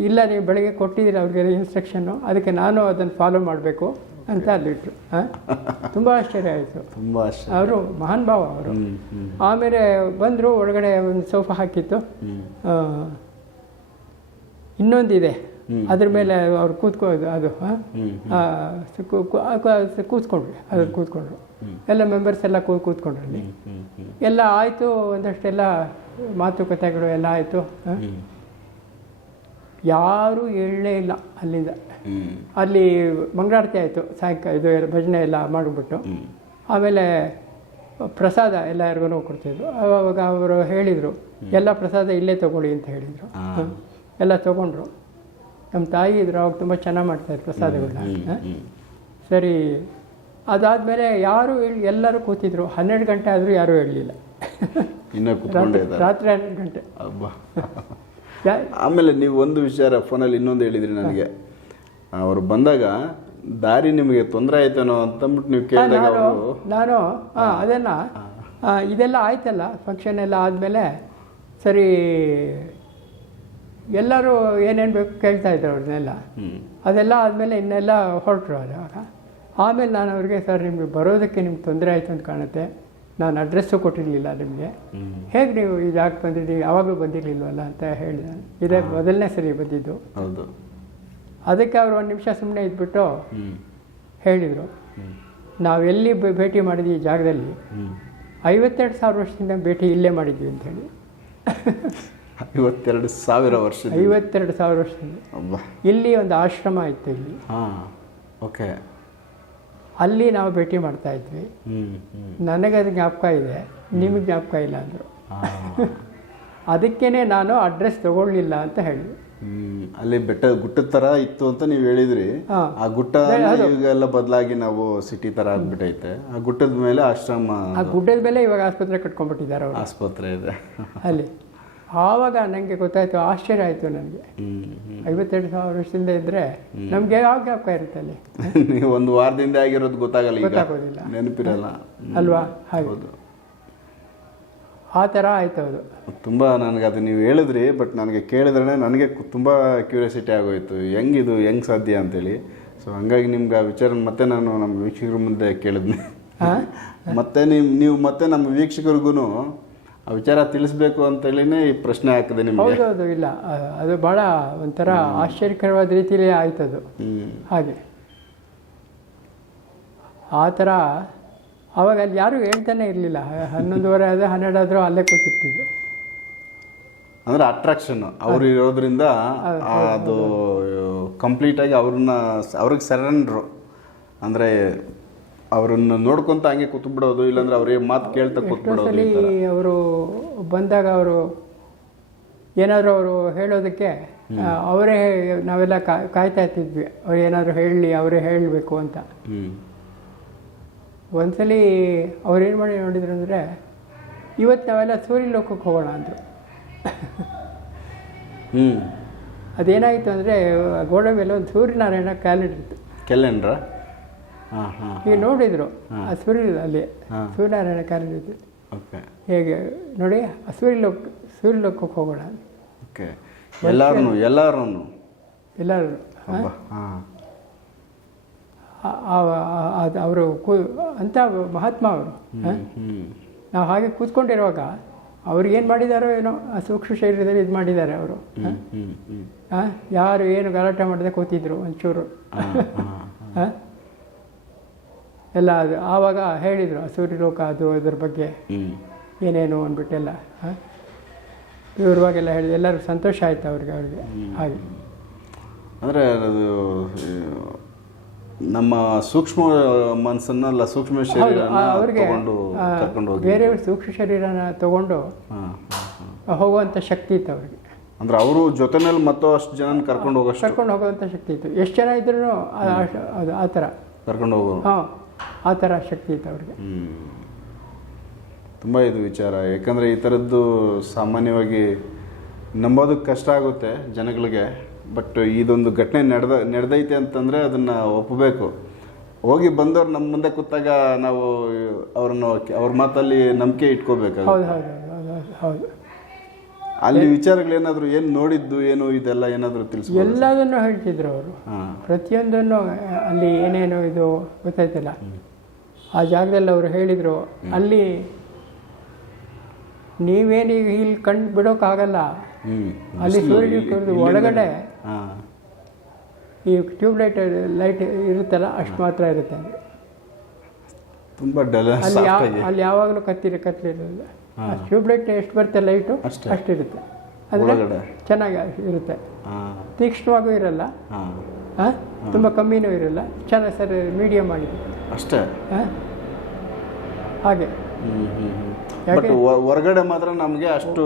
[SPEAKER 2] ಇಲ್ಲ ನೀವು ಬೆಳಗ್ಗೆ ಕೊಟ್ಟಿದ್ದೀರಾ ಅವ್ರಿಗೆ ಇನ್ಸ್ಟ್ರಕ್ಷನ್ ಅದಕ್ಕೆ ನಾನು ಅದನ್ನು ಫಾಲೋ ಮಾಡಬೇಕು ಅಂತ ಅಲ್ಲಿಟ್ರು ತುಂಬಾ ಆಶ್ಚರ್ಯ ಆಯಿತು.
[SPEAKER 1] ತುಂಬಾ
[SPEAKER 2] ಅವರು ಮಹಾನ್ ಭಾವ ಅವರು. ಆಮೇಲೆ ಬಂದರು ಒಳಗಡೆ ಒಂದು ಸೋಫಾ ಹಾಕಿತ್ತು. ಇನ್ನೊಂದಿದೆ. ಅದ್ರ ಮೇಲೆ ಅವ್ರು ಕೂತ್ಕೋ ಅದು ಆ,
[SPEAKER 1] ಹ್ಮ್
[SPEAKER 2] ಆ, ಸ- ಕೂ- ಕೂ- ಕೂತ್ಕೊಂಡ್ರು. ಅದ್ರ ಕೂತ್ಕೊಂಡ್ರು. ಎಲ್ಲ ಮೆಂಬರ್ಸ್ ಎಲ್ಲ ಕೂ ಕೂತ್ಕೊಂಡ್ರು ಅಲ್ಲಿ
[SPEAKER 1] ಹ್ಮ್ ಹ್ಮ್.
[SPEAKER 2] ಎಲ್ಲ ಆಯಿತು ಒಂದಷ್ಟೆಲ್ಲ ಮಾತುಕತೆಗಳು ಎಲ್ಲ ಆಯಿತು
[SPEAKER 1] ಯಾರು
[SPEAKER 2] ಯಾರೂ ಹೇಳಲೇ ಇಲ್ಲ ಅಲ್ಲಿಂದ. ಅಲ್ಲಿ ಮಂಗಳಾರತಿ ಆಯಿತು ಸಾಯಂಕಾಲ ಇದು ಭಜನೆ ಎಲ್ಲ ಮಾಡಿಬಿಟ್ಟು. ಆಮೇಲೆ ಪ್ರಸಾದ ಎಲ್ಲ ಯಾರಿಗೂ ಕೊಡ್ತಿದ್ರು. ಆವಾಗ ಅವರು ಹೇಳಿದರು ಎಲ್ಲ ಪ್ರಸಾದ ಇಲ್ಲೇ ತಗೊಳ್ಳಿ ಅಂತ ಹೇಳಿದರು. ಎಲ್ಲ ತೊಗೊಂಡ್ರು. ನಮ್ಮ ತಾಯಿ ಇದ್ರು ಅವಾಗ ತುಂಬ ಚೆನ್ನಾಗಿ ಮಾಡ್ತಾಯಿದ್ರು ಪ್ರಸಾದಗಳನ್ನ ಸರಿ ಅದಾದಮೇಲೆ ಯಾರು ಹೇಳಿ ಎಲ್ಲರೂ ಕೂತಿದ್ರು. ಹನ್ನೆರಡು ಗಂಟೆ ಆದರೂ ಯಾರೂ ಹೇಳಲಿಲ್ಲ. ರಾತ್ರಿ ಹನ್ನೆರಡು ಗಂಟೆ.
[SPEAKER 1] ಆಮೇಲೆ ನೀವು ಒಂದು ವಿಚಾರ ಫೋನಲ್ಲಿ ಇನ್ನೊಂದು ಹೇಳಿದ್ರಿ ನನಗೆ. ಅವರು ಬಂದಾಗ ದಾರಿ ನಿಮಗೆ ತೊಂದರೆ ಆಯ್ತೇನೋ ಅಂತಂದ್ಬಿಟ್ಟು ನೀವು ಕೇಳಿದಾಗ
[SPEAKER 2] ನಾನು ಹಾಂ ಅದೆಲ್ಲ ಇದೆಲ್ಲ ಆಯ್ತಲ್ಲ ಫಂಕ್ಷನ್ ಎಲ್ಲ ಆದಮೇಲೆ ಸರಿ ಎಲ್ಲರೂ ಏನೇನು ಬೇಕು ಕೇಳ್ತಾ ಇದ್ರು ಅವ್ರನ್ನೆಲ್ಲ. ಅದೆಲ್ಲ ಆದಮೇಲೆ ಇನ್ನೆಲ್ಲ ಹೊರಟರು ಅವಾಗ ಆಮೇಲೆ ನಾನು ಅವ್ರಿಗೆ ಸರ್ ನಿಮಗೆ ಬರೋದಕ್ಕೆ ನಿಮ್ಗೆ ತೊಂದರೆ ಆಯಿತು ಅಂತ ಕಾಣುತ್ತೆ. ನಾನು ಅಡ್ರೆಸ್ಸು ಕೊಟ್ಟಿರಲಿಲ್ಲ ನಿಮಗೆ. ಹೇಗೆ ನೀವು ಈ ಜಾಗಕ್ಕೆ ಬಂದಿದ್ದೀವಿ ಯಾವಾಗಲೂ ಬಂದಿರಲಿಲ್ವಲ್ಲ? ಅಂತ ಹೇಳಿದೆ ಇದೇ ಮೊದಲನೇ ಸರಿ ಬಂದಿದ್ದು.
[SPEAKER 1] ಹೌದು.
[SPEAKER 2] ಅದಕ್ಕೆ ಅವರು ಒಂದು ನಿಮಿಷ ಸುಮ್ಮನೆ ಇದ್ಬಿಟ್ಟು ಹೇಳಿದರು. ನಾವು ಎಲ್ಲಿ ಭೇಟಿ ಮಾಡಿದ್ವಿ ಈ ಜಾಗದಲ್ಲಿ? ಐವತ್ತೆರಡು ಸಾವಿರ ವರ್ಷದಿಂದ ಭೇಟಿ ಇಲ್ಲೇ ಮಾಡಿದ್ವಿ ಅಂತ ಹೇಳಿ.
[SPEAKER 1] ಐವತ್ತೆರಡು ಸಾವಿರ ವರ್ಷ
[SPEAKER 2] ಐವತ್ತೆರಡು ಸಾವಿರ ವರ್ಷದಿಂದ. ಇಲ್ಲಿ ಒಂದು ಆಶ್ರಮ ಇತ್ತು ಇಲ್ಲಿ.
[SPEAKER 1] ಹಾ. ಓಕೆ.
[SPEAKER 2] ಅಲ್ಲಿ ನಾವು ಭೇಟಿ ಮಾಡ್ತಾ ಇದ್ವಿ. ನನಗೆ ಅದು ಜ್ಞಾಪಕ ಇದೆ. ನಿಮಗೆ ಜ್ಞಾಪಕ ಇಲ್ಲ ಅಂದರು.
[SPEAKER 1] ಅದಕ್ಕೇನೆ
[SPEAKER 2] ಅದಕ್ಕೇ ನಾನು ಅಡ್ರೆಸ್ ತಗೊಳ್ಳಿಲ್ಲ ಅಂತ ಹೇಳಿ.
[SPEAKER 1] ಅಲ್ಲಿ ಬೆಟ್ಟ ಗುಟ್ಟದ ತರ ಇತ್ತು ಅಂತ ನೀವು ಹೇಳಿದ್ರಿ. ಆ ಗುಟ್ಟ ಎಲ್ಲ ಬದಲಾಗಿ ನಾವು ಸಿಟಿ ತರ ಆಗ್ಬಿಟ್ಟೈತೆ ಆ ಗುಟ್ಟದ ಮೇಲೆ ಆಶ್ರಮ
[SPEAKER 2] ಆ ಗುಡ್ಡದ ಮೇಲೆ ಇವಾಗ ಆಸ್ಪತ್ರೆ ಕಟ್ಕೊಂಡ್ಬಿಟ್ಟಿದ್ದಾರೆ
[SPEAKER 1] ಆಸ್ಪತ್ರೆ ಇದೆ.
[SPEAKER 2] ಅಲ್ಲಿ. ಆವಾಗ ನನಗೆ ಗೊತ್ತಾಯ್ತು ಆಶ್ಚರ್ಯ ಆಯಿತು ನನಗೆ. ಐವತ್ತೆರಡು ಸಾವಿರ ವರ್ಷದಿಂದ ಇದ್ರೆ ನಮಗೆ ಯಾವ ಜ್ಞಾಪಕ ಇರುತ್ತೆ ಅಲ್ಲಿ
[SPEAKER 1] ಒಂದು ವಾರದಿಂದ ಆಗಿರೋದು ಗೊತ್ತಾಗಲ್ಲ
[SPEAKER 2] ಗೊತ್ತಾಗೋದಿಲ್ಲ.
[SPEAKER 1] ನೆನಪಿರಲ್ಲ.
[SPEAKER 2] ಅಲ್ವಾ? ಹಾಗೆ.
[SPEAKER 1] ಹೌದು.
[SPEAKER 2] ಆ ಥರ ಆಯ್ತು ಅದು.
[SPEAKER 1] ತುಂಬ ನನಗೆ ಅದು ನೀವು ಹೇಳಿದ್ರಿ ಬಟ್ ನನಗೆ ಕೇಳಿದ್ರೆ ನನಗೆ ತುಂಬ ಕ್ಯೂರಿಯಾಸಿಟಿ ಆಗೋಯ್ತು. ಹೆಂಗಿದು ಹೆಂಗೆ ಸಾಧ್ಯ ಅಂತೇಳಿ. ಸೊ ಹಂಗಾಗಿ ನಿಮ್ಗೆ ಆ ವಿಚಾರ ಮತ್ತೆ ನಾನು ನಮ್ಮ ವೀಕ್ಷಕರ ಮುಂದೆ ಕೇಳಿದ್ನಿ. ಮತ್ತೆ ನೀವು ನೀವು ಮತ್ತೆ ನಮ್ಮ ವೀಕ್ಷಕರಿಗೂ ಆ ವಿಚಾರ ತಿಳಿಸ್ಬೇಕು ಅಂತೇಳಿನೇ ಈ ಪ್ರಶ್ನೆ ಹಾಕಿದೆ ನಿಮಗೆ.
[SPEAKER 2] ಹೌದು ಹೌದು ಇಲ್ಲ. ಅದು ಬಹಳ ಒಂಥರ ಆಶ್ಚರ್ಯಕರವಾದ ರೀತಿಯಲ್ಲಿ ಆಯ್ತು
[SPEAKER 1] ಅದು
[SPEAKER 2] ಹಾಗೆ. ಆ ಥರ ಅವಾಗ ಅಲ್ಲಿ ಯಾರು ಹೇಳ್ತಾನೆ ಇರಲಿಲ್ಲ. ಹನ್ನೊಂದುವರೆ ಆದರೆ ಹನ್ನೆರಡು ಆದರೂ ಅಲ್ಲೇ ಕೂತಿರ್ತಿದ್ರು.
[SPEAKER 1] ಅಂದ್ರೆ ಅಟ್ರಾಕ್ಷನ್ ಅವ್ರು ಇರೋದ್ರಿಂದ ಅದು ಕಂಪ್ಲೀಟ್ ಆಗಿ ಅವ್ರನ್ನ ಅವ್ರಿಗೆ ಸರೆಂಡ್ರು ಅಂದ್ರೆ ಅವ್ರನ್ನ ನೋಡ್ಕೊಂತ ಹಂಗೆ ಕೂತ್ಬಿಡೋದು ಇಲ್ಲಾಂದ್ರೆ ಅವ್ರಿಗೆ ಮಾತು ಕೇಳ್ತಾ ಕೂತ್ಬಿಡೋದು
[SPEAKER 2] ಅವರು ಬಂದಾಗ ಅವರು ಏನಾದರೂ ಅವರು ಹೇಳೋದಕ್ಕೆ ಅವರೇ ನಾವೆಲ್ಲ ಕಾಯ್ತಾ ಇರ್ತಿದ್ವಿ. ಅವ್ರು ಏನಾದರೂ ಹೇಳಲಿ ಅವರೇ ಹೇಳಬೇಕು ಅಂತ. ಒಂದ್ಸಲ ಅವ್ರೇನು ಮಾಡಿ ನೋಡಿದ್ರು ಅಂದರೆ ಇವತ್ತು ನಾವೆಲ್ಲ ಸೂರ್ಯ ಲೋಕಕ್ಕೆ ಹೋಗೋಣ ಅಂದರು.
[SPEAKER 1] ಹ್ಮ್.
[SPEAKER 2] ಅದೇನಾಯಿತು ಅಂದರೆ ಗೋಡೆ ಮೇಲೆ ಒಂದು ಸೂರ್ಯನಾರಾಯಣ ಕ್ಯಾಲೆಂಡರ್ ಇತ್ತು.
[SPEAKER 1] ಕ್ಯಾಲೆಂಡ್ರಾ
[SPEAKER 2] ಈಗ ನೋಡಿದ್ರು. ಆ ಸೂರ್ಯ ಅಲ್ಲಿ. ಸೂರ್ಯನಾರಾಯಣ
[SPEAKER 1] ಓಕೆ.
[SPEAKER 2] ಹೇಗೆ ನೋಡಿ ಆ ಸೂರ್ಯ ಲೋಕ ಸೂರ್ಯ ಲೋಕಕ್ಕೆ ಹೋಗೋಣ.
[SPEAKER 1] ಓಕೆ. ಎಲ್ಲಾರು ಎಲ್ಲಾರು
[SPEAKER 2] ಎಲ್ಲರೂ ಅವರು ಕೂ ಅಂತ ಮಹಾತ್ಮ ಅವರು ನಾವು ಹಾಗೆ ಕೂತ್ಕೊಂಡಿರುವಾಗ ಅವ್ರು ಏನು ಮಾಡಿದಾರೋ ಏನೋ ಆ ಸೂಕ್ಷ್ಮ ಶರೀರದಲ್ಲಿ ಇದು ಮಾಡಿದ್ದಾರೆ ಅವರು ಯಾರು ಏನು ಗಲಾಟೆ ಮಾಡದೆ ಕೂತಿದ್ರು ಒಂಚೂರು
[SPEAKER 1] ಹಾಂ?
[SPEAKER 2] ಎಲ್ಲ ಅದು. ಆವಾಗ ಹೇಳಿದರು ಸೂರ್ಯಲೋಕ ಅದು ಅದ್ರ ಬಗ್ಗೆ ಏನೇನು ಅಂದ್ಬಿಟ್ಟೆಲ್ಲ ಹಾಂ? ವಿವರವಾಗೆಲ್ಲ ಹೇಳಿದ್ರು. ಎಲ್ಲರಿಗೂ ಸಂತೋಷ ಆಯ್ತು ಅವ್ರಿಗೆ ಅವ್ರಿಗೆ. ಹಾಗೆ.
[SPEAKER 1] ಅಂದರೆ ಅದು ನಮ್ಮ ಸೂಕ್ಷ್ಮ ಮನಸ್ಸನ್ನೆಲ್ಲ ಸೂಕ್ಷ್ಮ ಶರೀರ
[SPEAKER 2] ಅವ್ರಿಗೆ
[SPEAKER 1] ತಗೊಂಡು ಕರ್ಕೊಂಡು ಹೋಗಿ.
[SPEAKER 2] ಬೇರೆಯವ್ರ ಸೂಕ್ಷ್ಮ ಶರೀರನ ತಗೊಂಡು ಹೋಗುವಂಥ ಶಕ್ತಿ ಇತ್ತು ಅವ್ರಿಗೆ.
[SPEAKER 1] ಅಂದ್ರೆ ಅವರು ಜೊತೆನಲ್ಲಿ ಮತ್ತೋ ಅಷ್ಟು ಜನ ಕರ್ಕೊಂಡು ಹೋಗೋ
[SPEAKER 2] ಕರ್ಕೊಂಡು ಹೋಗುವಂಥ ಶಕ್ತಿ ಇತ್ತು. ಎಷ್ಟು ಜನ ಇದ್ರೂ ಅದು ಆ ಥರ.
[SPEAKER 1] ಕರ್ಕೊಂಡು ಹೋಗೋ
[SPEAKER 2] ಹಾಂ. ಆ ಥರ ಶಕ್ತಿ ಇತ್ತು ಅವ್ರಿಗೆ.
[SPEAKER 1] ಹ್ಮ್. ತುಂಬ ಇದು ವಿಚಾರ. ಯಾಕಂದರೆ ಈ ಥರದ್ದು ಸಾಮಾನ್ಯವಾಗಿ ನಂಬೋದಕ್ಕೆ ಕಷ್ಟ ಆಗುತ್ತೆ ಜನಗಳಿಗೆ. ಬಟ್ ಇದೊಂದು ಘಟನೆ ನಡೆದ ನಡೆದೈತೆ ಅಂತಂದರೆ ಅದನ್ನು ಒಪ್ಪಬೇಕು. ಹೋಗಿ ಬಂದವ್ರು ನಮ್ಮ ಮುಂದೆ ಕೂತಾಗ ನಾವು ಅವ್ರನ್ನ ಅವ್ರ ಮಾತಲ್ಲಿ ನಂಬಿಕೆ ಇಟ್ಕೋಬೇಕಾಗುತ್ತೆ.
[SPEAKER 2] ಹೌದು ಹೌದು ಹೌದು.
[SPEAKER 1] ಅಲ್ಲಿ ವಿಚಾರಗಳೇನಾದರೂ ಏನು ನೋಡಿದ್ದು ಏನು ಇದೆಲ್ಲ ಏನಾದರೂ ತಿಳಿಸ್
[SPEAKER 2] ಎಲ್ಲದನ್ನು ಹೇಳ್ತಿದ್ರು ಅವರು. ಪ್ರತಿಯೊಂದನ್ನು ಅಲ್ಲಿ ಏನೇನು ಇದು ಗೊತ್ತಾಯ್ತಿಲ್ಲ. ಆ ಜಾಗದಲ್ಲಿ ಅವರು ಹೇಳಿದರು ಅಲ್ಲಿ ನೀವೇನೀಗ ಇಲ್ಲಿ ಕಂಡು ಬಿಡೋಕ್ಕಾಗಲ್ಲ ಅಲ್ಲಿ ಸೂರ್ಯ ಒಳಗಡೆ ಈ ಟ್ಯೂಬ್ಲೈಟ್ ಲೈಟ್ ಇರುತ್ತಲ್ಲ ಅಷ್ಟು ಮಾತ್ರ ಇರುತ್ತೆ ಅಲ್ಲಿ.
[SPEAKER 1] ತುಂಬ
[SPEAKER 2] ಅಲ್ಲಿ ಯಾವ ಅಲ್ಲಿ ಯಾವಾಗಲೂ ಕತ್ತಿರಿ ಕತ್ತಲೇ ಆ ಟ್ಯೂಬ್ಲೈಟ್ ಎಷ್ಟು ಬರುತ್ತೆ ಲೈಟು
[SPEAKER 1] ಅಷ್ಟು.
[SPEAKER 2] ಅಷ್ಟಿರುತ್ತೆ ಅದ್ರ ಚೆನ್ನಾಗಿ ಇರುತ್ತೆ. ತೀಕ್ಷ್ಣವಾಗೂ ಇರಲ್ಲ. ತುಂಬ ಕಮ್ಮಿನೂ ಇರಲ್ಲ. ಚೆನ್ನಾಗಿ ಸರ್ ಮೀಡಿಯಮ್ ಆಗಿದೆ.
[SPEAKER 1] ಅಷ್ಟೇ.
[SPEAKER 2] ಹಾಂ ಹಾಗೆ.
[SPEAKER 1] ಹೊರಗಡೆ ಮಾತ್ರ ನಮಗೆ ಅಷ್ಟು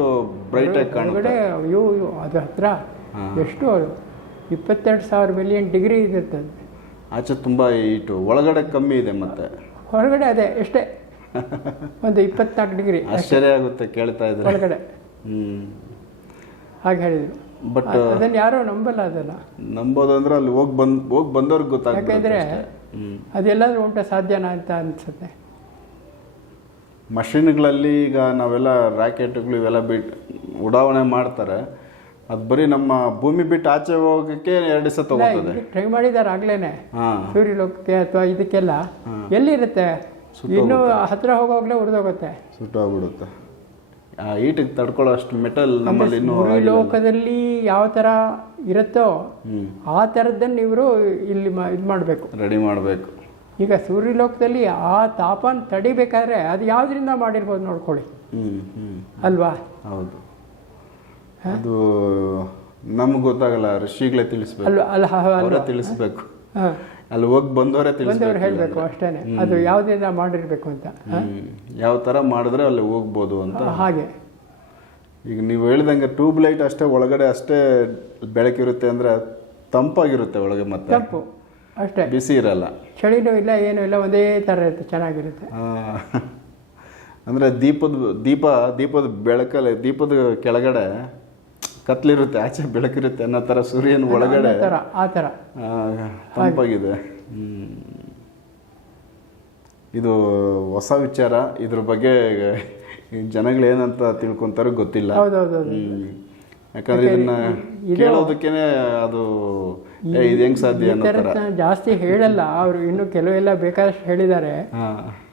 [SPEAKER 1] ಬ್ರೈಟ್
[SPEAKER 2] ಹೊರಗಡೆ ಅಯ್ಯೋ ಅಯ್ಯೋ ಅದ್ರ ಹತ್ರ ಎಷ್ಟು ಇಪ್ಪತ್ತೆರಡು ಸಾವಿರ ಮಿಲಿಯನ್ ಡಿಗ್ರಿ ಇರುತ್ತೆ.
[SPEAKER 1] ಆಚೆ ತುಂಬ ಇಟ್ಟು ಒಳಗಡೆ ಕಮ್ಮಿ ಇದೆ ಮತ್ತೆ.
[SPEAKER 2] ಹೊರಗಡೆ ಅದೇ ಎಷ್ಟೇ ಒಂದು ಇಪ್ಪತ್ನಾಲ್ಕು ಡಿಗ್ರಿ.
[SPEAKER 1] ಆಶ್ಚರ್ಯ ಆಗುತ್ತೆ ಕೇಳ್ತಾ ಇದ್ರೆ.
[SPEAKER 2] ಒಳಗಡೆ.
[SPEAKER 1] ಹ್ಮ್.
[SPEAKER 2] ಹಾಗೆ ಹೇಳಿದರು.
[SPEAKER 1] ಬಟ್
[SPEAKER 2] ಅದನ್ನ ಯಾರೋ ನಂಬಲ್ಲ ಅದೆಲ್ಲ
[SPEAKER 1] ನಂಬೋದಂದ್ರೆ ಅಲ್ಲಿ ಹೋಗಿ ಬಂದ್ ಹೋಗಿ ಬಂದವ್ರಿಗೆ ಗೊತ್ತಾಗ್ತದೆ
[SPEAKER 2] ಯಾಕೆಂದರೆ ಅದೆಲ್ಲಾದ್ರೂ ಉಂಟ ಸಾಧ್ಯನಾ ಅಂತ ಅನ್ಸುತ್ತೆ.
[SPEAKER 1] ಮಷಿನ್ಗಳಲ್ಲಿ ಈಗ ನಾವೆಲ್ಲ ರಾಕೆಟ್ಗಳು ಇವೆಲ್ಲ ಬಿಟ್ಟು ಉಡಾವಣೆ ಮಾಡ್ತಾರೆ. ಅದು ಬರೀ ನಮ್ಮ ಭೂಮಿ ಬಿಟ್ಟು ಆಚೆ ಹೋಗಕ್ಕೆ ಎರಡು ದಿವಸ ತಗೋತದೆ.
[SPEAKER 2] ಟ್ರೈ ಮಾಡಿದ್ದಾರೆ ಆಗ್ಲೇನೆ.
[SPEAKER 1] ಸೂರ್ಯ
[SPEAKER 2] ಲೋಕಕ್ಕೆ ಅಥವಾ ಇದಕ್ಕೆಲ್ಲ. ಎಲ್ಲಿರುತ್ತೆ? ಇನ್ನೂ ಹತ್ರ ಹೋಗೋಗ್ಲೇ ಉರಿದೋಗುತ್ತೆ.
[SPEAKER 1] ಸುಟ್ಟೋಗ್ಬಿಡುತ್ತೆ ಆ ಹೀಟಿಗೆ ತಡ್ಕೊಳ್ಳೋ ಅಷ್ಟು ಮೆಟಲ್ ನಮ್ಮಲ್ಲಿ ಈ
[SPEAKER 2] ಲೋಕದಲ್ಲಿ ಯಾವ ಥರ ಇರುತ್ತೋ
[SPEAKER 1] ಹ್ಮ್.
[SPEAKER 2] ಆ ಥರದ್ದನ್ನು ಇವರು ಇಲ್ಲಿ ಇದು ಮಾಡಬೇಕು.
[SPEAKER 1] ರೆಡಿ ಮಾಡಬೇಕು.
[SPEAKER 2] ಈಗ ಸೂರ್ಯಲೋಕದಲ್ಲಿ ಆ ತಾಪನ ತಡಿಬೇಕಾದ್ರೆ ಅದು ಯಾವುದರಿಂದ ಮಾಡಿರ್ಬೋದು ನೋಡ್ಕೊಳ್ಳಿ.
[SPEAKER 1] ಹ್ಮ್ ಹ್ಮ್.
[SPEAKER 2] ಅಲ್ವಾ?
[SPEAKER 1] ಹೌದು. ಅದು ನಮ್ಗೆ ಗೊತ್ತಾಗಲ್ಲ ಋಷಿಗಳೇ ತಿಳಿಸ್ಬೇಕು.
[SPEAKER 2] ಅಲ್ವಾ? ಅಲ್ಲ
[SPEAKER 1] ಅವರೇ ತಿಳಿಸ್ಬೇಕು. ಅಲ್ಲಿ ಹೋಗಿ ಬಂದವರೇ
[SPEAKER 2] ಬಂದವ್ರು
[SPEAKER 1] ತಿಳಿಸ್ಬೇಕು
[SPEAKER 2] ಹೇಳಬೇಕು ಅಷ್ಟೇ ಅದು ಯಾವುದರಿಂದ ಮಾಡಿರ್ಬೇಕು ಅಂತ
[SPEAKER 1] ಯಾವ ಥರ ಮಾಡಿದ್ರೆ ಅಲ್ಲಿ ಹೋಗ್ಬೋದು ಅಂತ.
[SPEAKER 2] ಹಾಗೆ.
[SPEAKER 1] ಈಗ ನೀವು ಹೇಳ್ದಂಗೆ ಟ್ಯೂಬ್ ಲೈಟ್ ಅಷ್ಟೇ ಒಳಗಡೆ ಅಷ್ಟೇ ಬೆಳಕಿರುತ್ತೆ ಅಂದ್ರೆ ತಂಪಾಗಿರುತ್ತೆ ಒಳಗೆ ಮತ್ತೆ?
[SPEAKER 2] ತಂಪು ಅಷ್ಟೇ.
[SPEAKER 1] ಬಿಸಿ ಇರಲ್ಲ.
[SPEAKER 2] ಚಳಿನೂ ಇಲ್ಲ ಏನೂ ಇಲ್ಲ ಒಂದೇ ಥರ ಇರುತ್ತೆ ಚೆನ್ನಾಗಿರುತ್ತೆ.
[SPEAKER 1] ಅಂದ್ರೆ ದೀಪದ ದೀಪ ದೀಪದ ಬೆಳಕಲ್ಲಿ ದೀಪದ ಕೆಳಗಡೆ ಕತ್ಲಿರುತ್ತೆ ಆಚೆ ಬೆಳಕಿರುತ್ತೆ ಅನ್ನೋ ತರ ಸೂರ್ಯನ ಒಳಗಡೆ
[SPEAKER 2] ಆ ಥರ ಆ ಥರ
[SPEAKER 1] ಆ, ತಂಪಾಗಿದೆ. ಹ್ಮ್. ಇದು ಹೊಸ ವಿಚಾರ. ಇದ್ರ ಬಗ್ಗೆ ಜನಗಳು ಏನಂತ ತಿಳ್ಕೊಂತಾರೋ ಗೊತ್ತಿಲ್ಲ. ಯಾಕಂದ್ರೆ ಇದನ್ನ ಕೇಳೋದಕ್ಕೇನೆ ಅದು ಇದು ಹೆಂಗ್ ಸಾಧ್ಯ
[SPEAKER 2] ಜಾಸ್ತಿ ಹೇಳಲ್ಲ. ಅವರು ಇನ್ನು ಕೆಲವೆಲ್ಲ ಬೇಕಾದಷ್ಟು ಹೇಳಿದ್ದಾರೆ.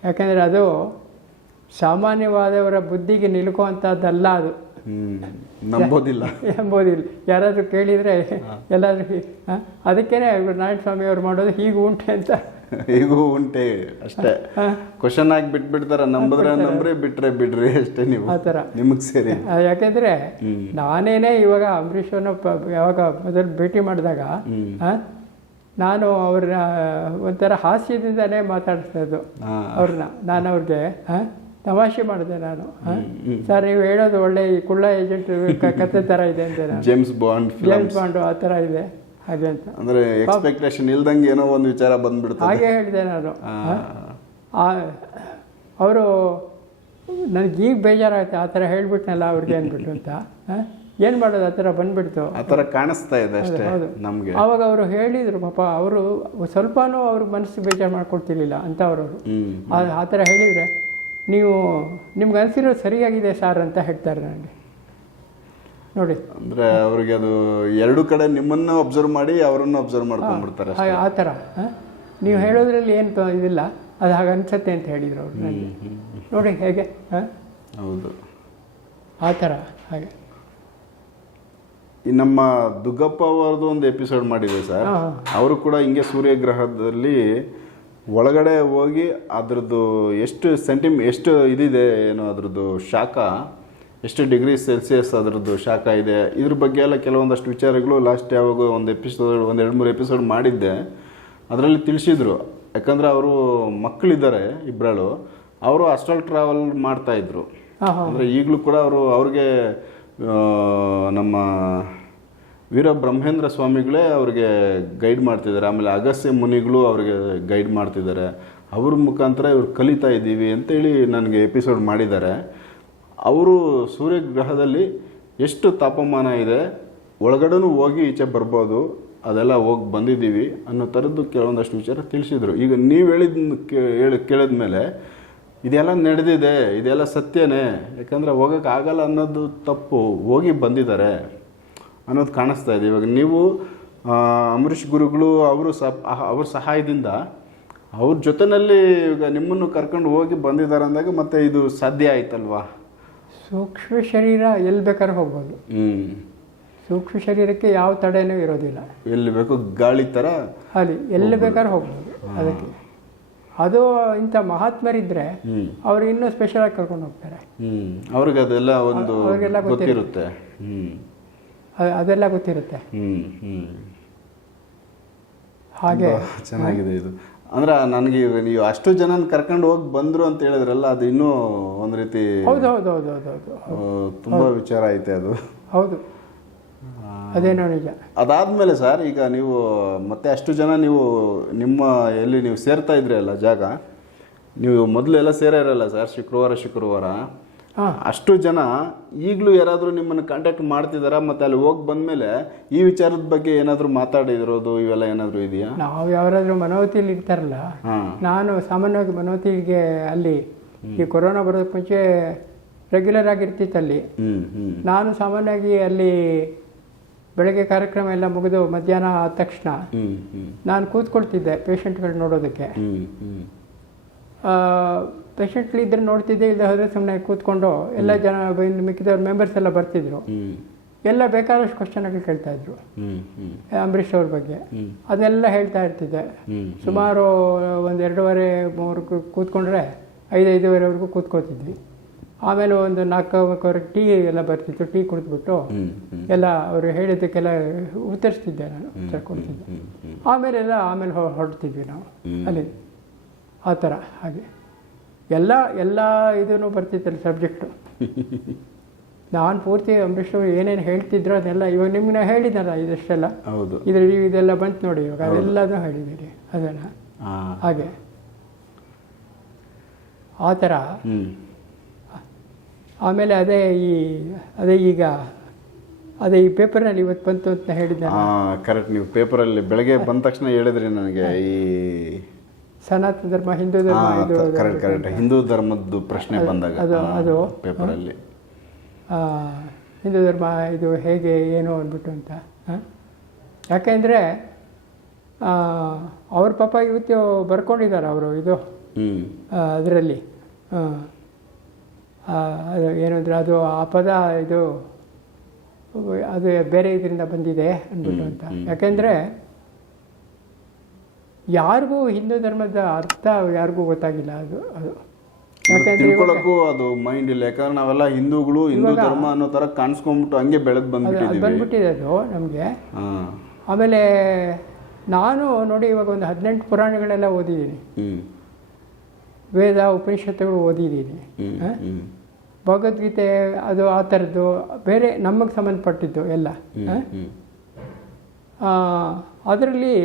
[SPEAKER 2] ಯಾಕಂದ್ರೆ ಅದು ಸಾಮಾನ್ಯವಾದವರ ಬುದ್ಧಿಗೆ ನಿಲುಕುವಂತಹದ್ದಲ್ಲ ಅದು.
[SPEAKER 1] ಹ್ಮ್. ನಂಬೋದಿಲ್ಲ.
[SPEAKER 2] ಎಂಬುದಿಲ್ಲ ಯಾರಾದರೂ ಕೇಳಿದರೆ ಎಲ್ಲಾದರೂ ಅದಕ್ಕೇನೆ ಇವ್ರು ನಾರಾಯಣ ಸ್ವಾಮಿ ಅವ್ರು ಮಾಡೋದು ಹೀಗೂ ಉಂಟೆ ಅಂತ.
[SPEAKER 1] ಹೀಗೂ ಉಂಟೆ ಅಷ್ಟೇ. ಕ್ವಶನ್ ಆಗಿ ಬಿಟ್ಬಿಡ್ತಾರ ನಂಬಿದ್ರೆ ನಂಬ್ರಿ ಬಿಟ್ರೆ ಬಿಡ್ರಿ ಅಷ್ಟೇ ನೀವು.
[SPEAKER 2] ಆ ಥರ.
[SPEAKER 1] ನಿಮಗೆ ಸೇರಿ.
[SPEAKER 2] ಯಾಕೆಂದರೆ ನಾನೇನೇ ಇವಾಗ ಅಂಬರೀಷನ್ನು ಪ ಯಾವಾಗ ಮೊದಲು ಭೇಟಿ ಮಾಡಿದಾಗ ನಾನು ಅವ್ರನ್ನ ಒಂಥರ ಹಾಸ್ಯದಿಂದನೇ ಮಾತಾಡಿಸ್ತಾ ಇದ್ದು ಅವ್ರನ್ನ. ನಾನು ಅವ್ರಿಗೆ ತಮಾಷೆ ಮಾಡಿದೆ ನಾನು ಸರ್ ನೀವು ಹೇಳೋದು ಒಳ್ಳೆ ಈ ಕುಳ್ಳ ಏಜೆಂಟ್ ಕತೆ ಥರ ಇದೆ ಅಂತ ನಾನು.
[SPEAKER 1] ಜೇಮ್ಸ್ ಬಾಂಡ್
[SPEAKER 2] ಜೇಮ್ಸ್ ಬಾಂಡು ಆ ಥರ ಇದೆ ಹಾಗೆ ಅಂತ.
[SPEAKER 1] ಅಂದ್ರೆ ಎಕ್ಸ್ಪೆಕ್ಟೇಷನ್ ಇಲ್ದಂಗೆ ಏನೋ ಒಂದು ವಿಚಾರ ಬಂದ್ಬಿಡ್ತು
[SPEAKER 2] ಹಾಗೆ ಹೇಳಿದೆ ನಾನು ಅವರು ನನಗೆ ಈಗ ಬೇಜಾರಾಗುತ್ತೆ ಆ ಥರ ಹೇಳ್ಬಿಟ್ನಲ್ಲ ಅವ್ರಿಗೆ ಅಂದ್ಬಿಟ್ಟು ಅಂತ ಏನು ಮಾಡೋದು ಆ ಥರ ಬಂದ್ಬಿಡ್ತು.
[SPEAKER 1] ಆ ಥರ ಕಾಣಿಸ್ತಾ ಇದೆ ಅಷ್ಟೇ
[SPEAKER 2] ಹೌದು.
[SPEAKER 1] ನಮಗೆ.
[SPEAKER 2] ಆವಾಗ ಅವರು ಹೇಳಿದರು ಪಾಪ ಅವರು ಸ್ವಲ್ಪನೂ ಅವ್ರ ಮನಸ್ಸಿಗೆ ಬೇಜಾರು ಮಾಡ್ಕೊಳ್ತಿರ್ಲಿಲ್ಲ ಅಂತ ಅವರು ಆ ಥರ ಹೇಳಿದರೆ ನೀವು ನಿಮ್ಗೆ ಅನಿಸಿರೋದು ಸರಿಯಾಗಿದೆ ಸರ್ ಅಂತ ಹೇಳ್ತಾರೆ ನನಗೆ. ನೋಡಿ.
[SPEAKER 1] ಅಂದರೆ ಅವ್ರಿಗೆ ಅದು ಎರಡು ಕಡೆ ನಿಮ್ಮನ್ನು ಅಬ್ಸರ್ವ್ ಮಾಡಿ ಅವರನ್ನು ಅಬ್ಸರ್ವ್ ಮಾಡ್ಕೊಂಡ್ಬಿಡ್ತಾರೆ
[SPEAKER 2] ಆ ಥರ? ನೀವು ಹೇಳೋದ್ರಲ್ಲಿ ಏನು ಇದಿಲ್ಲ ಅದು ಹಾಗೆ ಅನ್ಸತ್ತೆ ಅಂತ ಹೇಳಿದರು ಅವರು ನನಗೆ. ನೋಡಿ ಹೇಗೆ?
[SPEAKER 1] ಹೌದು.
[SPEAKER 2] ಆ ಥರ ಹಾಗೆ.
[SPEAKER 1] ಈ ನಮ್ಮ ದುಗ್ಗಪ್ಪ ಅವರದ್ದು ಒಂದು ಎಪಿಸೋಡ್ ಮಾಡಿದೆ ಸರ್. ಅವರು ಕೂಡ ಹಿಂಗೆ ಸೂರ್ಯಗ್ರಹದಲ್ಲಿ ಒಳಗಡೆ ಹೋಗಿ ಅದ್ರದ್ದು ಎಷ್ಟು ಸೆಂಟಿಮ್ ಎಷ್ಟು ಇದಿದೆ ಏನು ಅದ್ರದ್ದು ಶಾಖ ಎಷ್ಟು ಡಿಗ್ರಿ ಸೆಲ್ಸಿಯಸ್ ಅದರದ್ದು ಶಾಖ ಇದೆ ಇದ್ರ ಬಗ್ಗೆ ಎಲ್ಲ ಕೆಲವೊಂದಷ್ಟು ವಿಚಾರಗಳು ಲಾಸ್ಟ್ ಯಾವಾಗ ಒಂದು ಎಪಿಸೋಡ್ ಒಂದು ಎರಡು ಮೂರು ಎಪಿಸೋಡ್ ಮಾಡಿದ್ದೆ. ಅದರಲ್ಲಿ ತಿಳಿಸಿದ್ರು. ಯಾಕಂದರೆ ಅವರು ಮಕ್ಕಳಿದ್ದಾರೆ ಇಬ್ಬರಳು ಅವರು ಅಸ್ಟ್ರಲ್ ಟ್ರಾವೆಲ್
[SPEAKER 2] ಮಾಡ್ತಾಯಿದ್ರು
[SPEAKER 1] ಅಂದರೆ ಈಗಲೂ ಕೂಡ ಅವರು ಅವ್ರಿಗೆ ನಮ್ಮ ವೀರ ಬ್ರಹ್ಮೇಂದ್ರ ಸ್ವಾಮಿಗಳೇ ಅವ್ರಿಗೆ ಗೈಡ್ ಮಾಡ್ತಿದ್ದಾರೆ. ಆಮೇಲೆ ಅಗಸ್ತ್ಯ ಮುನಿಗಳು ಅವ್ರಿಗೆ ಗೈಡ್ ಮಾಡ್ತಿದ್ದಾರೆ. ಅವ್ರ ಮುಖಾಂತರ ಇವ್ರು ಕಲಿತಾ ಇದ್ದೀವಿ ಅಂತೇಳಿ ನನಗೆ ಎಪಿಸೋಡ್ ಮಾಡಿದ್ದಾರೆ. ಅವರು ಸೂರ್ಯಗ್ರಹದಲ್ಲಿ ಎಷ್ಟು ತಾಪಮಾನ ಇದೆ, ಒಳಗಡೆನೂ ಹೋಗಿ ಈಚೆ ಬರ್ಬೋದು, ಅದೆಲ್ಲ ಹೋಗಿ ಬಂದಿದ್ದೀವಿ ಅನ್ನೋ ಥರದ್ದು ಕೆಲವೊಂದಷ್ಟು ವಿಚಾರ ತಿಳಿಸಿದರು. ಈಗ ನೀವು ಹೇಳಿದ ಹೇಳಿ, ಕೇಳಿದ್ಮೇಲೆ ಇದೆಲ್ಲ ನಡೆದಿದೆ, ಇದೆಲ್ಲ ಸತ್ಯನೇ, ಯಾಕಂದರೆ ಹೋಗೋಕ್ಕಾಗಲ್ಲ ಅನ್ನೋದು ತಪ್ಪು. ಹೋಗಿ ಬಂದಿದ್ದಾರೆ. ಅನ್ನೋದು ಕಾಣಿಸ್ತಾ ಇದೆ. ಇವಾಗ ನೀವು ಅಂಬರೀಷ್ ಗುರುಗಳು ಅವರು ಸ ಅವ್ರ ಸಹಾಯದಿಂದ ಅವ್ರ ಜೊತೆಯಲ್ಲಿ ಈಗ ನಿಮ್ಮನ್ನು ಕರ್ಕೊಂಡು ಹೋಗಿ ಬಂದಿದ್ದಾರೆ ಅಂದಾಗ ಮತ್ತೆ ಇದು ಸಾಧ್ಯ ಆಯ್ತಲ್ವಾ?
[SPEAKER 2] ಸೂಕ್ಷ್ಮ ಶರೀರ ಎಲ್ಲಿ ಬೇಕಾದ್ರೂ ಹೋಗ್ಬೋದು.
[SPEAKER 1] ಹ್ಞೂ
[SPEAKER 2] ಸೂಕ್ಷ್ಮ ಶರೀರಕ್ಕೆ ಯಾವ ತಡೆನೂ ಇರೋದಿಲ್ಲ.
[SPEAKER 1] ಎಲ್ಲಿ ಬೇಕು ಗಾಳಿ ಥರ
[SPEAKER 2] ಅಲ್ಲಿ ಎಲ್ಲಿ ಬೇಕಾದ್ರೂ ಹೋಗ್ಬೋದು. ಅದಕ್ಕೆ. ಅದು ಇಂಥ ಮಹಾತ್ಮರಿದ್ರೆ ಅವ್ರು ಇನ್ನೂ ಸ್ಪೆಷಲ್ ಆಗಿ ಕರ್ಕೊಂಡು ಹೋಗ್ತಾರೆ.
[SPEAKER 1] ಹ್ಞೂ ಅವ್ರಿಗೆ ಅದೆಲ್ಲ ಒಂದು
[SPEAKER 2] ಅವ್ರಿಗೆಲ್ಲ
[SPEAKER 1] ಗೊತ್ತಿರುತ್ತೆ. ಹ್ಞೂ
[SPEAKER 2] ಅದೆಲ್ಲ ಗೊತ್ತಿರುತ್ತೆ. ಹಾಗೆ
[SPEAKER 1] ಚೆನ್ನಾಗಿದೆ ಇದು. ಅಂದ್ರೆ ನನಗೆ ನೀವು ಅಷ್ಟು ಜನನ ಕರ್ಕೊಂಡು ಹೋಗಿ ಬಂದ್ರು ಅಂತ ಹೇಳಿದ್ರಲ್ಲ ಅದು ಇನ್ನೂ ಒಂದು ರೀತಿ
[SPEAKER 2] ಹೌದು ಹೌದು ಹೌದು ಹೌದು ಹೌದು.
[SPEAKER 1] ಆ, ತುಂಬಾ ವಿಚಾರ ಐತೆ ಅದು.
[SPEAKER 2] ಹೌದು. ಅದೇನೋ ನಿಜ.
[SPEAKER 1] ಅದಾದ್ಮೇಲೆ ಸರ್ ಈಗ ನೀವು ಮತ್ತೆ ಅಷ್ಟು ಜನ ನೀವು ನಿಮ್ಮ ಎಲ್ಲಿ ನೀವು ಸೇರ್ತಾ ಇದ್ರಿ ಅಲ್ಲ ಜಾಗ? ನೀವು ಮೊದಲೆಲ್ಲ ಎಲ್ಲ ಸೇರಿರಲ್ಲ ಸರ್ ಶುಕ್ರವಾರ ಶುಕ್ರವಾರ? ಅಷ್ಟು ಜನ ಈಗಲೂ ಯಾರಾದರೂ ನಿಮ್ಮನ್ನು ಕಾಂಟ್ಯಾಕ್ಟ್ ಮಾಡ್ತಿದಾರಾ? ಮತ್ತೆ ಅಲ್ಲಿ ಹೋಗಿ ಬಂದಮೇಲೆ ಈ ವಿಚಾರದ ಬಗ್ಗೆ ಏನಾದರೂ ಮಾತಾಡಿದಿರೋದು ಇವೆಲ್ಲ ಏನಾದರೂ ಇದೆಯಾ?
[SPEAKER 2] ನಾವು ಯಾರಾದರೂ ಮನೋವತಿಯಲ್ಲಿ ಇರ್ತಾರಲ್ಲ ನಾನು ಸಾಮಾನ್ಯವಾಗಿ ಮನೋವತಿಗೆ ಅಲ್ಲಿ ಈ ಕೊರೋನಾ ಬರೋದಕ್ಕೆ ಮುಂಚೆ ರೆಗ್ಯುಲರ್ ಆಗಿರ್ತಿತ್ತು ಅಲ್ಲಿ. ನಾನು ಸಾಮಾನ್ಯವಾಗಿ ಅಲ್ಲಿ ಬೆಳಗ್ಗೆ ಕಾರ್ಯಕ್ರಮ ಎಲ್ಲ ಮುಗಿದು ಮಧ್ಯಾಹ್ನ ಆದ ತಕ್ಷಣ ನಾನು ಕೂತ್ಕೊಳ್ತಿದ್ದೆ ಪೇಷಂಟ್ಗಳು ನೋಡೋದಕ್ಕೆ. ಇದ್ರೆ ನೋಡ್ತಿದ್ದೆ ಇಲ್ಲದೆ ಹೋದರೆ ಸುಮ್ಮನೆ ಕೂತ್ಕೊಂಡು ಎಲ್ಲ ಜನ ಬಂದು ಮಿಕ್ಕಿದವ್ರ ಮೆಂಬರ್ಸ್ ಎಲ್ಲ ಬರ್ತಿದ್ರು. ಎಲ್ಲ ಬೇಕಾದಷ್ಟು ಕ್ವಶನ್ಗಳು ಕೇಳ್ತಾ ಇದ್ರು. ಅಂಬರೀಷ್ ಅವ್ರ ಬಗ್ಗೆ. ಅದನ್ನೆಲ್ಲ ಹೇಳ್ತಾ ಇರ್ತಿದ್ದೆ. ಸುಮಾರು ಒಂದು ಎರಡೂವರೆ ಮೂರು ಕೂತ್ಕೊಂಡ್ರೆ ಐದು ಐದೂವರೆವರೆಗೂ ಕೂತ್ಕೋತಿದ್ವಿ ಆಮೇಲೆ ಒಂದು ನಾಲ್ಕುವರೆಗೆ ಟೀ ಎಲ್ಲ ಬರ್ತಿತ್ತು. ಟೀ ಕುಡಿದ್ಬಿಟ್ಟು ಎಲ್ಲ ಅವರು ಹೇಳಿದ್ದಕ್ಕೆಲ್ಲ ಉತ್ತರಿಸ್ತಿದ್ದೆ ನಾನು ಉತ್ತರ ಕೊಡ್ತಿದ್ದೆ ಆಮೇಲೆ ಎಲ್ಲ ಆಮೇಲೆ ಹೊರಡ್ತಿದ್ವಿ ನಾವು. ಅಲ್ಲಿ. ಆ ಥರ ಹಾಗೆ. ಎಲ್ಲ ಎಲ್ಲ ಇದೂ ಬರ್ತಿತ್ತಲ್ಲಿ ಸಬ್ಜೆಕ್ಟು ನಾನು ಪೂರ್ತಿ ಅಂಬರೀಷ್ ಏನೇನು ಹೇಳ್ತಿದ್ರು ಅದೆಲ್ಲ ಇವಾಗ ನಿಮ್ಗೆ ನಾ ಹೇಳಿದ್ನಲ್ಲ ಇದಷ್ಟೆಲ್ಲ.
[SPEAKER 1] ಹೌದು.
[SPEAKER 2] ಇದ್ರ ಇದೆಲ್ಲ ಬಂತು ನೋಡಿ ಇವಾಗ ಅದೆಲ್ಲದೂ ಹೇಳಿದ್ದೀರಿ ಅದನ್ನು. ಹಾಗೆ. ಆ ಥರ. ಆಮೇಲೆ ಅದೇ ಈ ಅದೇ ಈಗ ಅದೇ ಈ ಪೇಪರ್ನಲ್ಲಿ ಇವತ್ತು ಬಂತು ಅಂತ ಹೇಳಿದ್ದೆ
[SPEAKER 1] ಹಾಂ ಕರೆಕ್ಟ್ ನೀವು ಪೇಪರಲ್ಲಿ ಬೆಳಗ್ಗೆ ಬಂದ ತಕ್ಷಣ ಹೇಳಿದ್ರಿ ನನಗೆ ಈ
[SPEAKER 2] ಸನಾತನ ಧರ್ಮ ಹಿಂದೂ ಧರ್ಮ ಇದು
[SPEAKER 1] ಕರೆಕ್ಟ್ ಕರೆಕ್ಟ್ ಹಿಂದೂ ಧರ್ಮದ್ದು ಪ್ರಶ್ನೆ ಬಂದಾಗ
[SPEAKER 2] ಅದು- ಅದು
[SPEAKER 1] ಪೇಪರಲ್ಲಿ.
[SPEAKER 2] ಹಿಂದೂ ಧರ್ಮ ಇದು ಹೇಗೆ ಏನು ಅಂದ್ಬಿಟ್ಟು ಅಂತ? ಯಾಕೆಂದರೆ ಅವ್ರ ಪಾಪ ಇವತ್ತು ಬರ್ಕೊಂಡಿದ್ದಾರೆ ಅವರು ಇದು ಅದರಲ್ಲಿ. ಅದು ಏನಂದ್ರೆ ಅದು ಆ ಪದ ಇದು ಅದು ಬೇರೆ ಇದರಿಂದ ಬಂದಿದೆ ಅಂದ್ಬಿಟ್ಟು ಅಂತ. ಯಾಕೆಂದರೆ ಯಾರಿಗೂ ಹಿಂದೂ ಧರ್ಮದ ಅರ್ಥ ಯಾರಿಗೂ ಗೊತ್ತಾಗಿಲ್ಲ ಅದು ಅದು.
[SPEAKER 1] ತಿಳ್ಕೊಳ್ಳಕ್ಕೂ ಅದು ಮೈಂಡ್ ಇಲ್ಲ. ಯಾಕಂದ್ರೆ ನಾವೆಲ್ಲ ಹಿಂದೂಗಳು ಹಿಂದೂ ಧರ್ಮ ಅನ್ನೋ ತರ ಕಾಣಿಸ್ಕೊಂಡ್ಬಿಟ್ಟು ಹಂಗೆ ಬೆಳೆದು
[SPEAKER 2] ಅದು
[SPEAKER 1] ಬಂದ್ಬಿಟ್ಟಿದೀವಿ
[SPEAKER 2] ಬಂದ್ಬಿಟ್ಟಿದೆ ಅದು ನಮಗೆ. ಆಮೇಲೆ ನಾನು ನೋಡಿ ಇವಾಗ ಒಂದು ಹದಿನೆಂಟು ಪುರಾಣಗಳೆಲ್ಲ ಓದಿದ್ದೀನಿ. ವೇದ ಉಪನಿಷತ್ತುಗಳು ಓದಿದ್ದೀನಿ. ಭಗವದ್ಗೀತೆ ಅದು ಆ ಥರದ್ದು ಬೇರೆ ನಮಗೆ ಸಂಬಂಧಪಟ್ಟಿದ್ದು ಎಲ್ಲ? ಅದರಲ್ಲಿ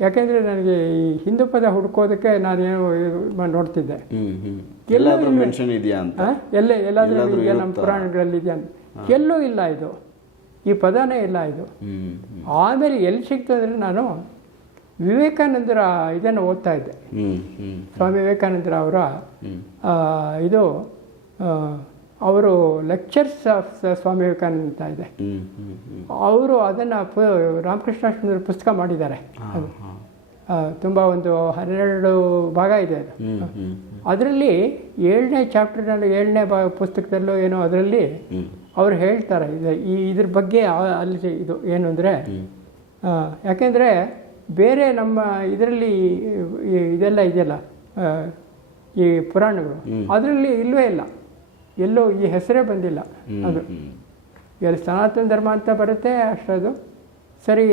[SPEAKER 2] ಯಾಕೆಂದರೆ ನನಗೆ ಈ ಹಿಂದೂ ಪದ ಹುಡ್ಕೋದಕ್ಕೆ ನಾನೇನು ನೋಡ್ತಿದ್ದೆ.
[SPEAKER 1] ಎಲ್ಲಾದರೂ ಮೆನ್ಷನ್ ಇದೆಯಾ ಅಂತ?
[SPEAKER 2] ಎಲ್ಲೇ ಎಲ್ಲಾದ್ರೂ ನಮ್ಮ? ಪುರಾಣಗಳಲ್ಲಿ ಇದೆಯಾ ಅಂತ. ಎಲ್ಲೂ ಇಲ್ಲ ಇದು. ಈ ಪದನೇ ಇಲ್ಲ ಇದು. ಆಮೇಲೆ ಎಲ್ಲಿ ಸಿಗ್ತಂದ್ರೆ ನಾನು ವಿವೇಕಾನಂದರ ಇದನ್ನು ಓದ್ತಾ ಇದ್ದೆ. ಸ್ವಾಮಿ ವಿವೇಕಾನಂದರ ಅವರ ಇದು ಅವರು ಲೆಕ್ಚರ್ಸ್ ಆಫ್ ಸ್ವಾಮಿ ವಿವೇಕಾನಂದ ಅಂತ ಇದೆ. ಅವರು ಅದನ್ನು ಪು ರಾಮಕೃಷ್ಣಾಶ್ರಮದ ಪುಸ್ತಕ ಮಾಡಿದ್ದಾರೆ. ತುಂಬ ಒಂದು ಹನ್ನೆರಡು ಭಾಗ ಇದೆ. ಅದು ಅದರಲ್ಲಿ ಏಳನೇ ಚಾಪ್ಟರ್ನಲ್ಲೂ ಏಳನೇ ಭಾಗ ಪುಸ್ತಕದಲ್ಲೂ ಏನೋ ಅದರಲ್ಲಿ ಅವ್ರು ಹೇಳ್ತಾರೆ ಇದು ಈ ಇದ್ರ ಬಗ್ಗೆ ಅಲ್ಲಿ ಇದು ಏನು ಅಂದರೆ ಯಾಕೆಂದರೆ ಬೇರೆ ನಮ್ಮ ಇದರಲ್ಲಿ ಇದೆಲ್ಲ ಇದೆಯಲ್ಲ ಈ ಪುರಾಣಗಳು ಅದರಲ್ಲಿ ಇಲ್ಲವೇ ಇಲ್ಲ. ಎಲ್ಲೋ ಈ ಹೆಸರೇ ಬಂದಿಲ್ಲ ಅದು. ಎಲ್ಲಿ ಸನಾತನ ಧರ್ಮ ಅಂತ ಬರುತ್ತೆ ಅಷ್ಟದು ಸರಿ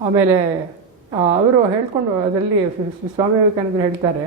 [SPEAKER 2] ಆಮೇಲೆ ಅವರು ಹೇಳ್ಕೊಂಡು ಅದರಲ್ಲಿ ಸ್ವಾಮಿ ವಿವೇಕಾನಂದರು ಹೇಳ್ತಾರೆ.